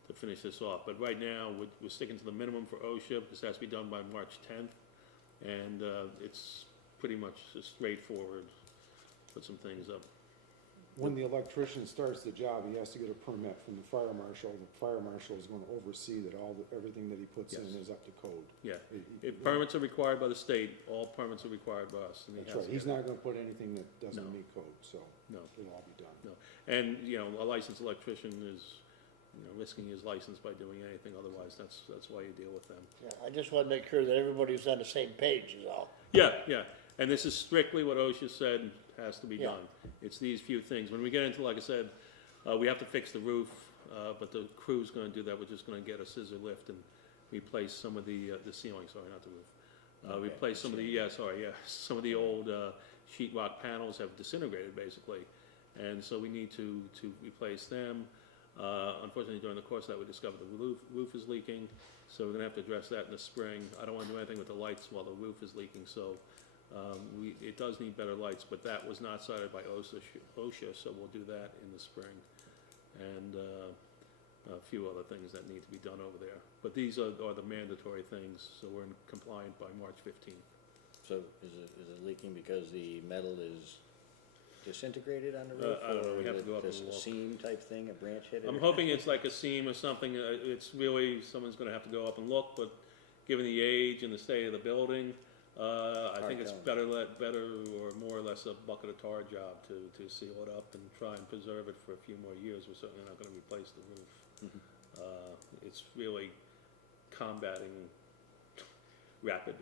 to finish this off, but right now, we're sticking to the minimum for OSHA. This has to be done by March 10th, and, it's pretty much just straightforward, put some things up. When the electrician starts the job, he has to get a permit from the fire marshal. The fire marshal is gonna oversee that everything that he puts in Yes. is up to code. Yeah, He- if permits are required by the state, all permits are required by us, and he That's has right, to he's get- not gonna put anything that No. doesn't meet code, so No, it'll all be done. no, and, a licensed electrician is, risking his license by doing anything, otherwise, that's why you deal with them. Yeah, I just wanna make sure that everybody's on the same page is all. Yeah, and this is strictly what OSHA said has to be Yeah. done. It's these few things. When we get into, like I said, we have to fix the roof, but the crew's gonna do that. We're just gonna get a scissor lift and replace some of the ceiling, sorry, not the roof. Okay, Replace some of some of the old sheet rock panels have disintegrated, basically. And so we need to replace them. Unfortunately, during the course of that, we discovered the roof is leaking, so we're gonna have to address that in the spring. I don't wanna do anything with the lights while the roof is leaking, so it does need better lights, but that was not cited by OSHA, so we'll do that in the spring. And a few other things that need to be done over there. But these are the mandatory things, so we're in compliant by March 15th. So is it leaking because the metal is disintegrated on the roof? I don't know, we have or to go up is and it look. a seam type thing, a branch hit it? I'm hoping it's like a seam or something. It's really, someone's gonna have to go up and look, but given the age and the state of the building, I think it's better or more or less a bucket of tar job to seal it up and try and preserve it for a few more years. We're certainly not gonna replace the roof. It's really combating rapid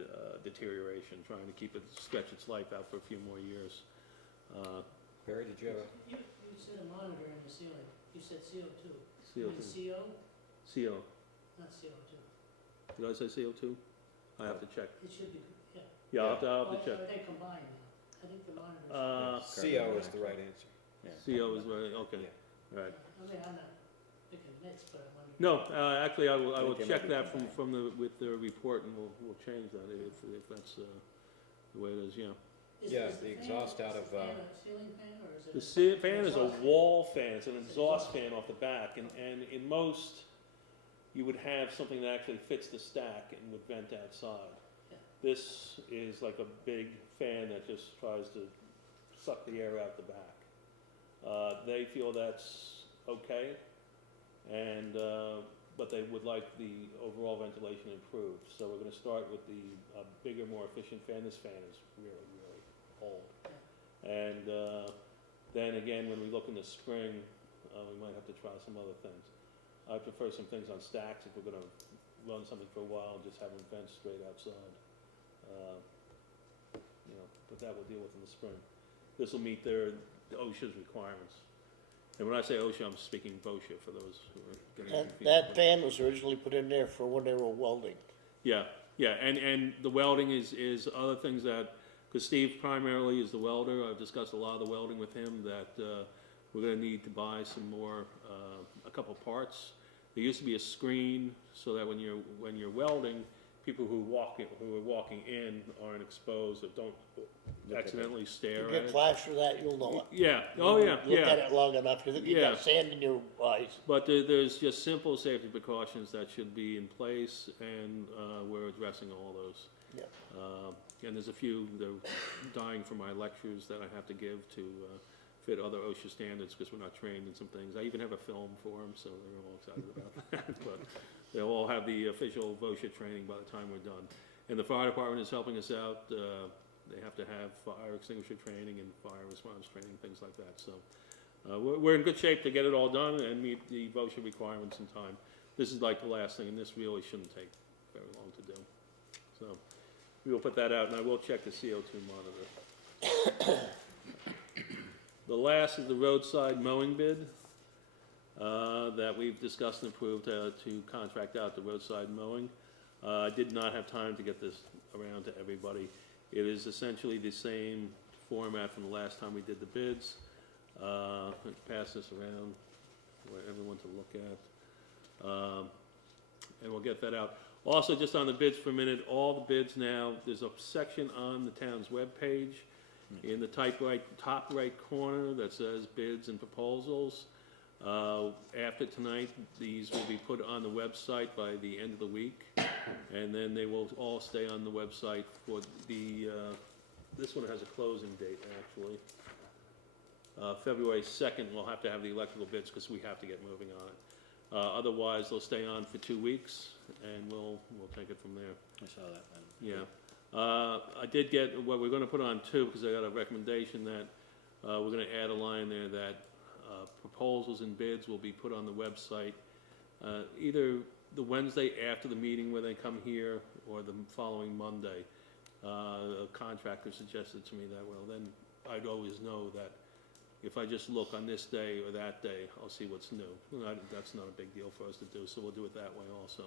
deterioration, trying to keep it, stretch its life out for a few more years. Barry, did you have You said a monitor in the ceiling, you said CO2. CO2. CO, CO, not CO2. did I say CO2? I have to check. It should be, yeah. Yeah, I'll have to check. Are they combined now? I think the monitors. CO is the right answer. CO is right, okay, right. I mean, I'm not picking nits, but I'm wondering. No, actually, I will I think they check might be that combined. with the report, and we'll change that if that's, the way it is, yeah. Yeah, Is the fan- exhaust out is of, the fan a ceiling fan, or is it? The fan is a wall fan, it's an exhaust fan off the back, and in most, you would have something that actually fits the stack and would vent outside. Yeah. This is like a big fan that just tries to suck the air out the back. They feel that's okay, and, but they would like the overall ventilation improved. So we're gonna start with the bigger, more efficient fan. This fan is really, really old. And then again, when we look in the spring, we might have to try some other things. I prefer some things on stacks if we're gonna run something for a while and just have them vent straight outside. You know, but that we'll deal with in the spring. This will meet the OSHA's requirements. And when I say OSHA, I'm speaking BOSHA for those who are getting confused. That fan was originally put in there for when they were welding. Yeah, yeah, and the welding is other things that, because Steve primarily is the welder, I've discussed a lot of the welding with him, that we're gonna need to buy some more, a couple parts. There used to be a screen so that when you're welding, people who are walking in aren't exposed or don't accidentally stare You at get it. flash for that, you'll know it. Yeah, oh yeah, Look yeah. at it long enough, you Yeah. got sand in your eyes. But there's just simple safety precautions that should be in place, and we're addressing all those. Yeah. And there's a few that are dying for my lectures that I have to give to fit other OSHA standards, because we're not trained in some things. I even have a film for them, so they're all excited about that. But they'll all have the official OSHA training by the time we're done. And the fire department is helping us out. They have to have fire extinguisher training and fire response training, things like that. So we're in good shape to get it all done and meet the OSHA requirements in time. This is like the last thing, and this really shouldn't take very long to do. So we will put that out, and I will check the CO2 monitor. The last is the roadside mowing bid that we've discussed and approved to contract out the roadside mowing. I did not have time to get this around to everybody. It is essentially the same format from the last time we did the bids. Let's pass this around for everyone to look at. And we'll get that out. Also, just on the bids for a minute, all the bids now, there's a section on the town's webpage in the top right corner that says bids and proposals. After tonight, these will be put on the website by the end of the week, and then they will all stay on the website for the, this one has a closing date, actually. February 2nd, we'll have to have the electrical bids because we have to get moving on it. Otherwise, they'll stay on for 2 weeks, and we'll take it from there. I saw that, man. Yeah. I did get, what we're gonna put on too, because I got a recommendation that, we're gonna add a line there that, proposals and bids will be put on the website, either the Wednesday after the meeting where they come here, or the following Monday. A contractor suggested to me that, well, then I'd always know that if I just look on this day or that day, I'll see what's new. That's not a big deal for us to do, so we'll do it that way also.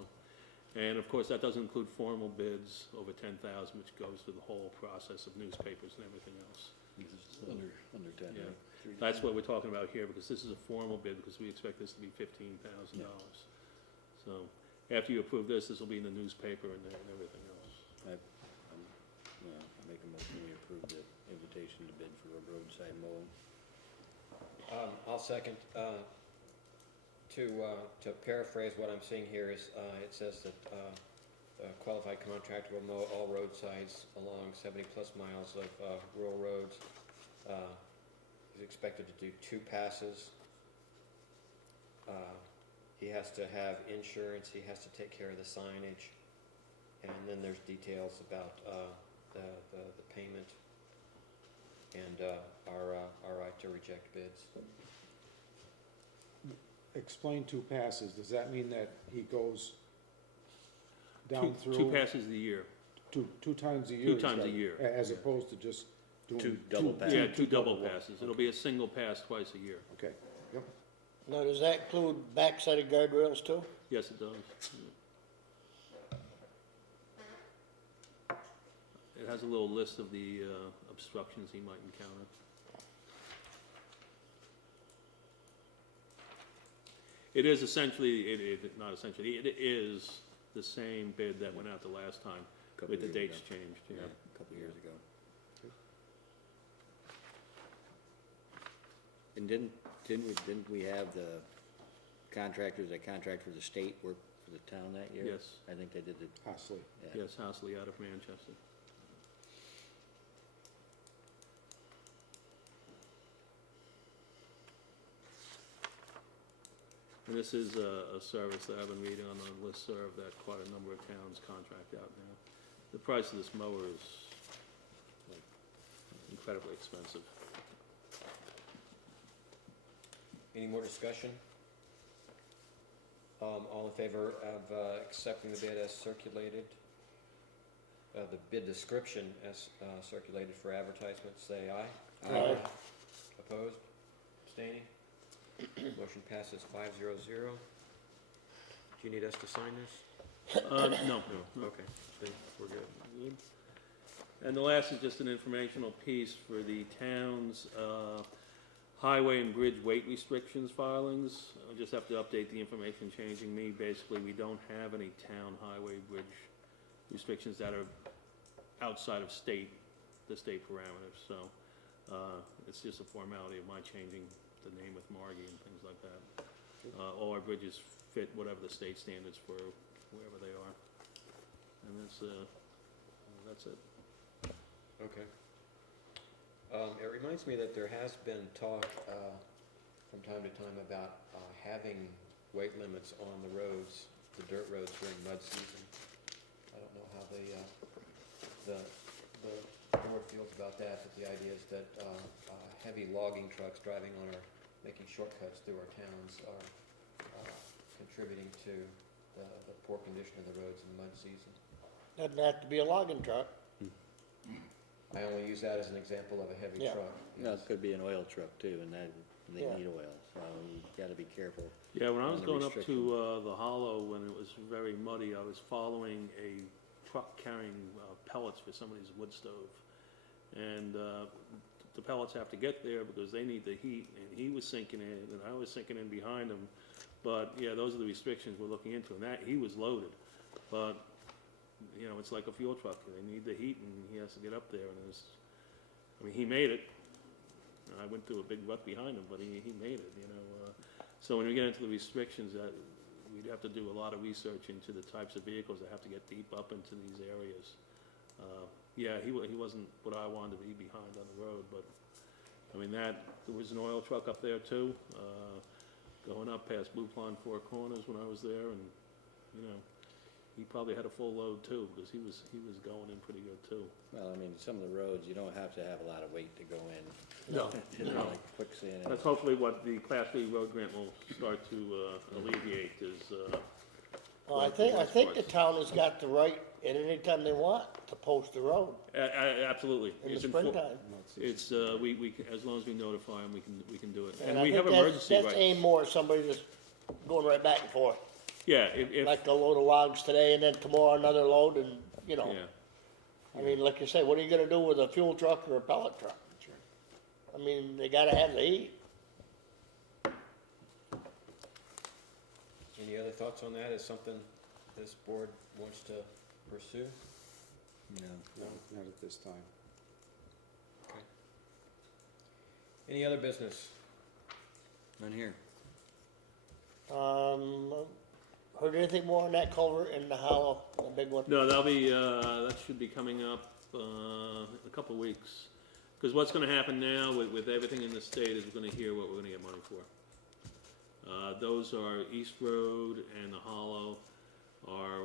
And of course, that doesn't include formal bids over 10,000, which goes through the whole process of newspapers and everything else. This is under 10, Yeah. right? That's what we're talking about here, because this is a formal bid, because we expect this to be $15,000. So after you approve this, this will be in the newspaper and everything else. I make a motion, we approve the invitation to bid for a roadside mowing. I'll second. To paraphrase what I'm seeing here is, it says that a qualified contractor will mow all roadsides along 70-plus miles of rural roads. He's expected to do 2 passes. He has to have insurance, he has to take care of the signage, and then there's details about the payment and our right to reject bids. Explain 2 passes, does that mean that he goes down through? 2 passes a year. Two times a year? 2 he's times a got- year. As Yeah. opposed to just doing? Two double passes. Yeah, 2 double ones. passes. It'll be a single pass twice a year. Okay, yep. Now, does that include backside of guardrails too? Yes, it does. It has a little list of the obstructions he might encounter. It is essentially, not essentially, it is the same bid that went out the last time, Couple with the years dates ago. changed, Yeah, yeah. a couple years ago. And didn't we have the contractors that contract for the state work for the town that year? Yes. I think they did it, Hostly. yeah. Yes, Housley out of Manchester. And this is a service that I've been reading on the listserv that quite a number of towns contract out now. The price of this mower is like incredibly expensive. Any more discussion? All in favor of accepting the bid as circulated? The bid description as circulated for advertisement, say aye. Aye. Opposed? Abstaining? Motion passes 5-0. Do you need us to sign this? No. Okay, then we're good. Good. And the last is just an informational piece for the town's highway and bridge weight restrictions filings. I just have to update the information changing me. Basically, we don't have any town highway bridge restrictions that are outside of the state parameters. So it's just a formality of my changing the name with Margie and things like that. All our bridges fit whatever the state standards for wherever they are. And that's it. Okay. It reminds me that there has been talk from time to time about having weight limits on the roads, the dirt roads during mud season. I don't know how the board feels about that, but the idea is that heavy logging trucks driving making shortcuts through our towns are contributing to the poor condition of the roads in mud season. Doesn't have to be a logging truck. I only use that as an example of a heavy Yeah. truck. No, it could be an oil truck too, and they Yeah. need oil, so you gotta be careful. Yeah, when I was on the going up to restriction. the hollow when it was very muddy, I was following a truck carrying pellets for somebody's wood stove. And the pellets have to get there because they need the heat, and he was sinking in, and I was sinking in behind him. But yeah, those are the restrictions we're looking into, and that, he was loaded. But, you know, it's like a fuel truck, they need the heat, and he has to get up there, and he made it. And I went through a big rut behind him, but he made it, you know. So when we get into the restrictions, we'd have to do a lot of research into the types of vehicles that have to get deep up into these areas. Yeah, he wasn't what I wanted to be behind on the road, but, I mean, there was an oil truck up there too, going up past Blue Pond Four Corners when I was there, and, you know, he probably had a full load too, because he was going in pretty good too. Well, I mean, some of the roads, you don't have to have a lot of weight to go in. No, You know, no. like quicksand. That's hopefully what the Class 3 road grant will start to alleviate is, Well, I think the town has got the right, at any time they want, to post the road absolutely. in the It's springtime. It's, we can, as long as we notify them, we can do it. And And I we think have emergency that's rights. aimed more at somebody just going right back and forth. Yeah, if, Like a load of logs today and then tomorrow another load and, you know. yeah. I mean, like you say, what are you gonna do with a fuel truck or a pellet truck? I mean, they gotta have the heat. Any other thoughts on that? Is something this board wants to pursue? No. No, not at this time. Okay. Any other business? None here. Heard anything more on that culvert in the hollow, the big one? No, that should be coming up in a couple of weeks. Because what's gonna happen now with everything in the state is we're gonna hear what we're gonna get money for. Those are East Road and the Hollow are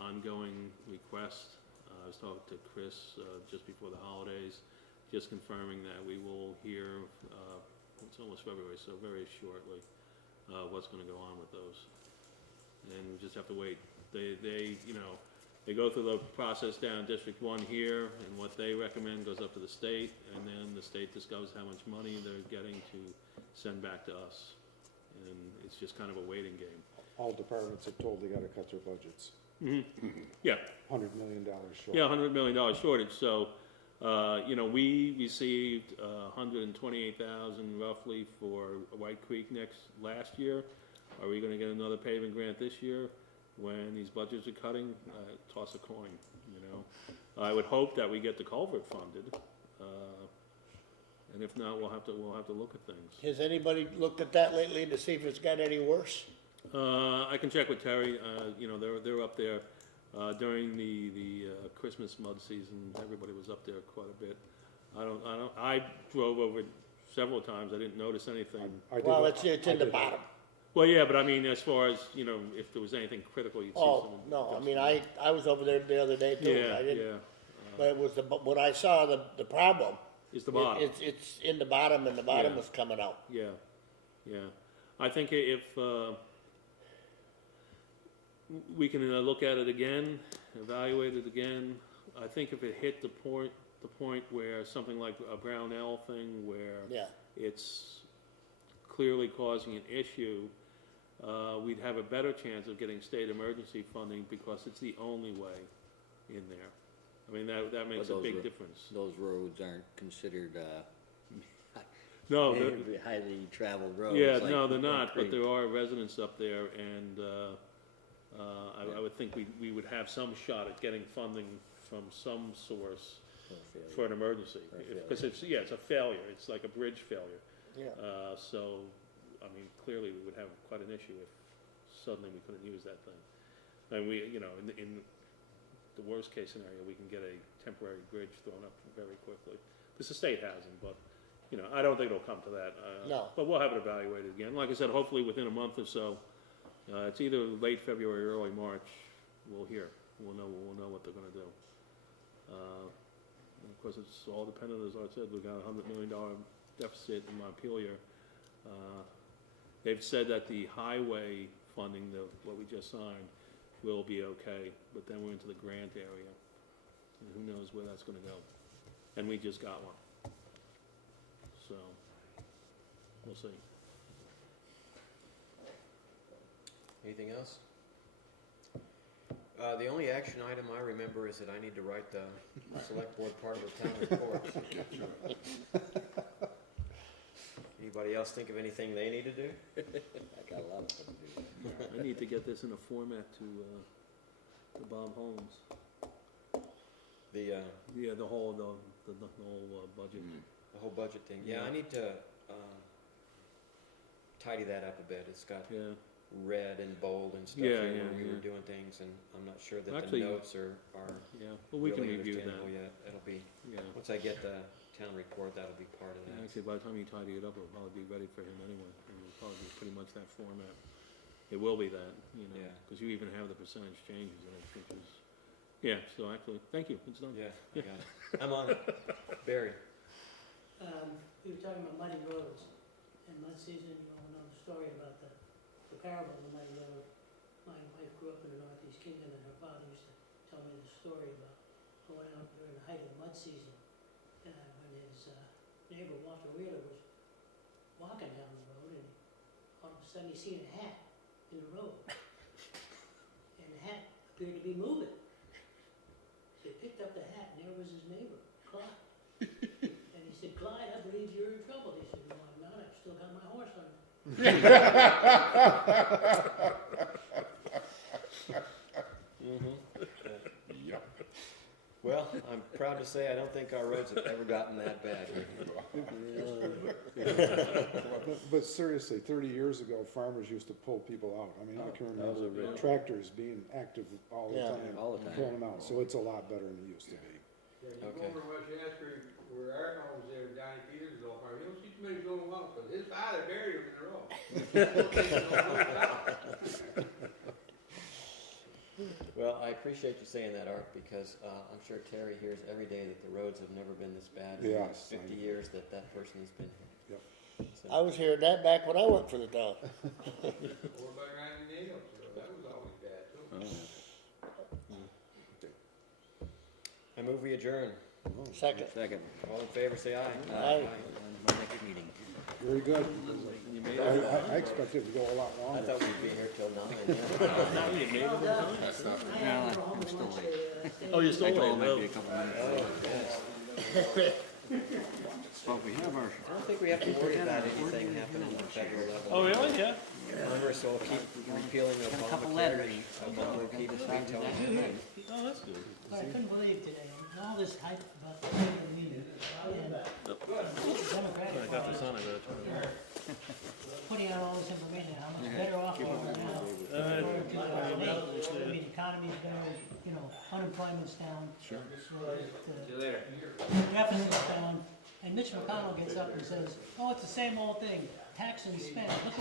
ongoing requests. I was talking to Chris just before the holidays, just confirming that we will hear, it's almost February, so very shortly, what's gonna go on with those. And we just have to wait. They you know, they go through the process down District 1 here, and what they recommend goes up to the state, and then the state discovers how much money they're getting to send back to us. And it's just kind of a waiting game. All departments are told they gotta cut their budgets. Yeah, $100 million short. yeah, $100 million shortage, so, you know, we received $128,000 roughly for White Creek last year. Are we gonna get another paving grant this year? When these budgets are cutting, toss a coin, you know? I would hope that we get the culvert funded, And if not, we'll have to look at things. Has anybody looked at that lately to see if it's got any worse? I can check with Terry, you know, they're up there, during the Christmas mud season, everybody was up there quite a bit. I drove over it several times, I didn't notice anything. I did Well, that- it's I in the did that. bottom. Well, yeah, but I mean, as far as, you know, if there was anything critical, you'd see Oh, someone. no, I mean, I was over there the other day too. Yeah, I didn't, yeah, but it was when I saw the problem. it's the bottom. It's in the bottom and the bottom Yeah. is coming out. Yeah, yeah. I think if, we can look at it again, evaluate it again. I think if it hit the point where something like a Brownell thing where Yeah, it's clearly causing an issue, we'd have a better chance of getting state emergency funding because it's the only way in there. I mean, that makes a those big are- difference. Those roads aren't considered, No, highly traveled roads. yeah, like no, they're Oak not, but Creek. there are residents up there, and I would think we would have some shot at getting funding from some source for an emergency. For a failure. Because it's a failure, it's like a bridge failure. yeah. So, I mean, clearly we would have quite an issue if suddenly we couldn't use that thing. And we, you know, in the worst case scenario, we can get a temporary bridge thrown up very quickly. Because the state hasn't, but, you know, I don't think it'll come to that. No. But we'll have it evaluated again. Like I said, hopefully within a month or so. It's either late February or early March, we'll hear. We'll know what they're gonna do. And of course, it's all dependent, as I said, we've got a $100 million deficit in Montpelier. They've said that the highway funding, what we just signed, will be okay, but then we're into the grant area. And who knows where that's gonna go. And we just got one. So, we'll see. Anything else? The only action item I remember is that I need to write the select board part of the town report. Anybody else think of anything they need to do? I got a lot of stuff to do. I need to get this in a format to Bob Holmes. The Yeah, the whole budget. the whole budget thing. Yeah, I need to tidy that up a bit. It's got Yeah, red and bold and stuff Yeah, here yeah, where we were yeah. doing things, and I'm not sure that Actually, the notes are yeah. Well, we can really review that. understandable yet. It'll be, Yeah. once I get the town report, that'll be part of that. Actually, by the time you tidy it up, it'll probably be ready for him anyway. It'll probably be pretty much that format. It will be that, you know, Yeah. because you even have the percentage changes in it, which is, yeah. So actually, thank you. It's done. Yeah, I got it. I'm on it. Barry. We were talking about muddy roads, and mud season, you all know the story about the parable of the muddy road. My wife grew up in the Northeast Kingdom, and her father used to tell me the story about going out during the height of the mud season, when his neighbor Walter Wheeler was walking down the road, and all of a sudden he seen a hat in the road, and the hat appeared to be moving. So he picked up the hat, and there was his neighbor, Clyde. And he said, "Clyde, I believe you're in trouble." He said, "No, I'm not. I've still got my horse on." Yep. Well, I'm proud to say I don't think our roads have ever gotten that bad. But seriously, 30 years ago, farmers used to pull people out. I mean, I can that was a remember real- tractors being active all the Yeah. time. All the time. Pulling them out, so it's a lot better than it used to be. Yeah, you Okay. go over to West Shaftsbury, where our home was there, Johnny Peters' old farm, you don't see too many going along, but his father buried him in the road. Well, I appreciate you saying that, Art, because I'm sure Terry hears every day that the roads have never been this bad in the Yes, I 50 know. years that that person has been here. Yep. So, I was hearing that back when I worked for the town. Or by Randy Nails, that was always bad too. I move we adjourn. Second. Second. All in favor, say aye. Aye. My next meeting. Very good. You made I it. expected it to go a lot I longer. thought we'd be here till 9. Yeah. You made it in time. That's not, Oh, you're still I told late. him Well, it'd be a couple minutes. Oh, yes. Well, we have our. I don't think we have to worry about anything happening at the federal level. Oh, really? Yeah. Congress will keep repealing Obamacare. Obama will keep vetoing it. Oh, that's good. I couldn't believe today, all this hype about the meeting, And the Democratic I got this Party on, I better turn it on. putting out all this information, how much better off we are now. Alright. compared to our state. I mean, economy's better, you know, unemployment's down. Sure. See you later. Deficit's down, and Mitch McConnell gets up and says, oh, it's the same old thing, tax and spend, look at